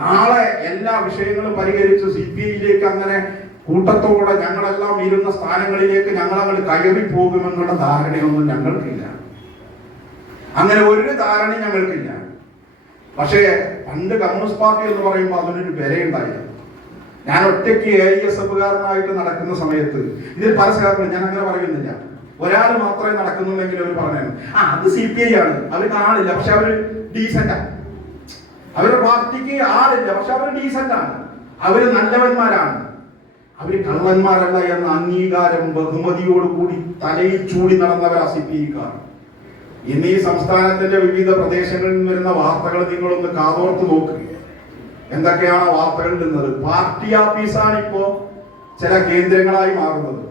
നാളെ എല്ലാ വിഷയങ്ങളും പരിഹരിച്ച് CPI അങ്ങനെ കൂട്ടത്തോടെ ഞങ്ങളെല്ലാം ഇരുന്ന സ്ഥാനങ്ങളിലേക്ക് ഞങ്ങൾ അങ്ങോട്ട് കയറി പോകുമെന്നുള്ള ധാരണയൊന്നും ഞങ്ങൾക്കില്ല. അങ്ങനെ ഒരു ധാരണയും ഞങ്ങൾക്കില്ല. പക്ഷേ പണ്ട് കമ്മ്യൂണിസ്റ്റ് പാർട്ടി എന്ന് പറയുമ്പോൾ അതിനൊരു വിലയുണ്ടായില്ല. ഞാൻ ഒറ്റയ്ക്ക് AISFകാരനായിട്ട് നടക്കുന്ന സമയത്ത് ഇതിൽ പല സഹാക്കളും ഞാൻ അങ്ങനെ പറയുന്നില്ല. ഒരാൾ മാത്രമേ നടക്കുന്നുണ്ടെങ്കിൽ അവർ പറഞ്ഞു അത് CPI ആണ്, അവർ കാണില്ല, പക്ഷെ അവർ ഡീസന്റാണ്. അവരുടെ പാർട്ടിക്ക് ആളില്ല, പക്ഷെ അവർ ഡീസന്റാണ്, അവര് നല്ലവന്മാരാണ്, അവര് കള്ളന്മാരല്ല എന്ന അംഗീകാരം ബഹുമതിയോടുകൂടി തലയിൽ ചൂടി നടന്നവരാ CPIക്കാർ. ഇന്ന് ഈ സംസ്ഥാനത്തിന്റെ വിവിധ പ്രദേശങ്ങളിൽ നിന്ന് വരുന്ന വാർത്തകൾ നിങ്ങളൊന്ന് കാതോർത്ത് നോക്കുക. എന്തൊക്കെയാണ് വാർത്തകൾ ഇടുന്നത്? പാർട്ടി ഓഫീസാണ് ഇപ്പോ ചില കേന്ദ്രങ്ങളായി മാറുന്നത്.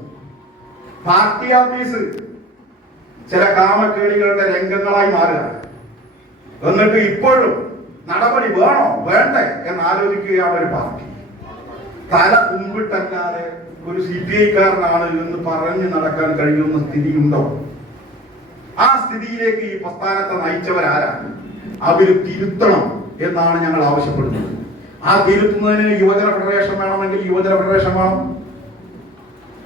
പാർട്ടി ഓഫീസ് ചില കാമക്കേളികളുടെ രംഗങ്ങളായി മാറുക. എന്നിട്ട് ഇപ്പോഴും നടപടി വേണോ വേണ്ടേ എന്നാലോചിക്കുകയാണ് ഒരു പാർട്ടി. തല കുമ്പിട്ടല്ലാതെ ഒരു CPIക്കാരനാണ് എന്ന് പറഞ്ഞ് നടക്കാൻ കഴിയുന്ന സ്ഥിതിയുണ്ടോ? ആ സ്ഥിതിയിലേക്ക് ഈ പ്രസ്ഥാനത്തെ നയിച്ചവരാരാണ്? അവര് തിരുത്തണം എന്നാണ് ഞങ്ങൾ ആവശ്യപ്പെടുന്നത്. ആ തിരുത്തുന്നതിന് യുവജന ഫെഡറേഷൻ വേണമെങ്കിൽ യുവജന ഫെഡറേഷൻ വേണം.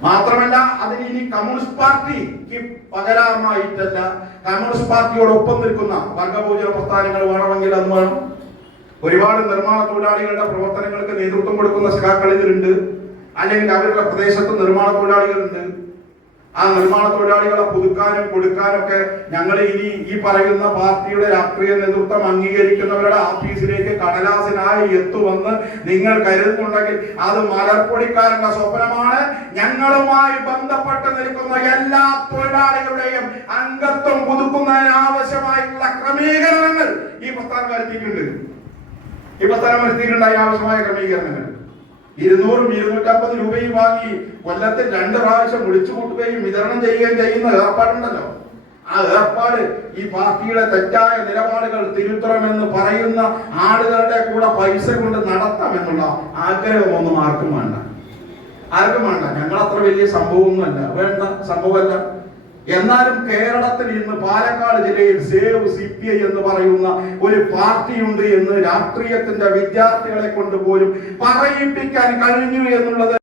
മാത്രമല്ല അതിന് ഇനി കമ്മ്യൂണിസ്റ്റ് പാർട്ടിക്ക് പകരമായിട്ടല്ല, കമ്മ്യൂണിസ്റ്റ് പാർട്ടിയോടൊപ്പം നിൽക്കുന്ന വർഗഭോജന പ്രസ്ഥാനങ്ങൾ വേണമെങ്കിൽ അത് വേണം. ഒരുപാട് നിർമ്മാണ തൊഴിലാളികളുടെ പ്രവർത്തനങ്ങൾക്ക് നേതൃത്വം കൊടുക്കുന്ന സഖാക്കൾ ഇതിലുണ്ട്. അല്ലെങ്കിൽ അവരുടെ പ്രദേശത്ത് നിർമ്മാണ തൊഴിലാളികളുണ്ട്. ആ നിർമ്മാണ തൊഴിലാളികളെ പുതുക്കാനും കൊടുക്കാനൊക്കെ ഞങ്ങൾ ഇനി ഈ പറയുന്ന പാർട്ടിയുടെ രാഷ്ട്രീയ നേതൃത്വം അംഗീകരിക്കുന്നവരുടെ ഓഫീസിലേക്ക് കടലാസിനായി എത്തുമെന്ന് നിങ്ങൾ കരുതുന്നുണ്ടെങ്കിൽ അത് മലർപ്പൊടിക്കാരന്റെ സ്വപ്നമാണ്. ഞങ്ങളുമായി ബന്ധപ്പെട്ട് നിൽക്കുന്ന എല്ലാ തൊഴിലാളികളുടെയും അംഗത്വം പുതുക്കുന്നതിന് ആവശ്യമായിട്ടുള്ള ക്രമീകരണങ്ങൾ ഈ പ്രസ്ഥാനം വരുത്തിയിട്ടുണ്ട്. ആവശ്യമായ ക്രമീകരണങ്ങൾ 200-250 രൂപയും വാങ്ങി കൊല്ലത്തിൽ 2 പ്രാവശ്യം വിളിച്ചു കൂട്ടുകയും വിതരണം ചെയ്യുകയും ചെയ്യുന്ന ഏർപ്പാടുണ്ടല്ലോ. ആ ഏർപ്പാട് ഈ പാർട്ടിയുടെ തെറ്റായ നിലപാടുകൾ തിരുത്തണമെന്ന് പറയുന്ന ആളുകളുടെ കൂടെ പൈസ കൊണ്ട് നടത്താമെന്നുള്ള ആഗ്രഹമൊന്നും ആർക്കും വേണ്ട. ഞങ്ങൾ അത്ര വലിയ സംഭവമൊന്നുമല്ല, വേണ്ട സംഭവമല്ല. എന്നാലും കേരളത്തിൽ ഇന്ന് പാലക്കാട് ജില്ലയിൽ സേവ് CPI എന്ന് പറയുന്ന ഒരു പാർട്ടിയുണ്ട് എന്ന് രാഷ്ട്രീയത്തിന്റെ വിദ്യാർത്ഥികളെ കൊണ്ട് പോലും പറയിപ്പിക്കാൻ കഴിഞ്ഞു എന്നുള്ളത്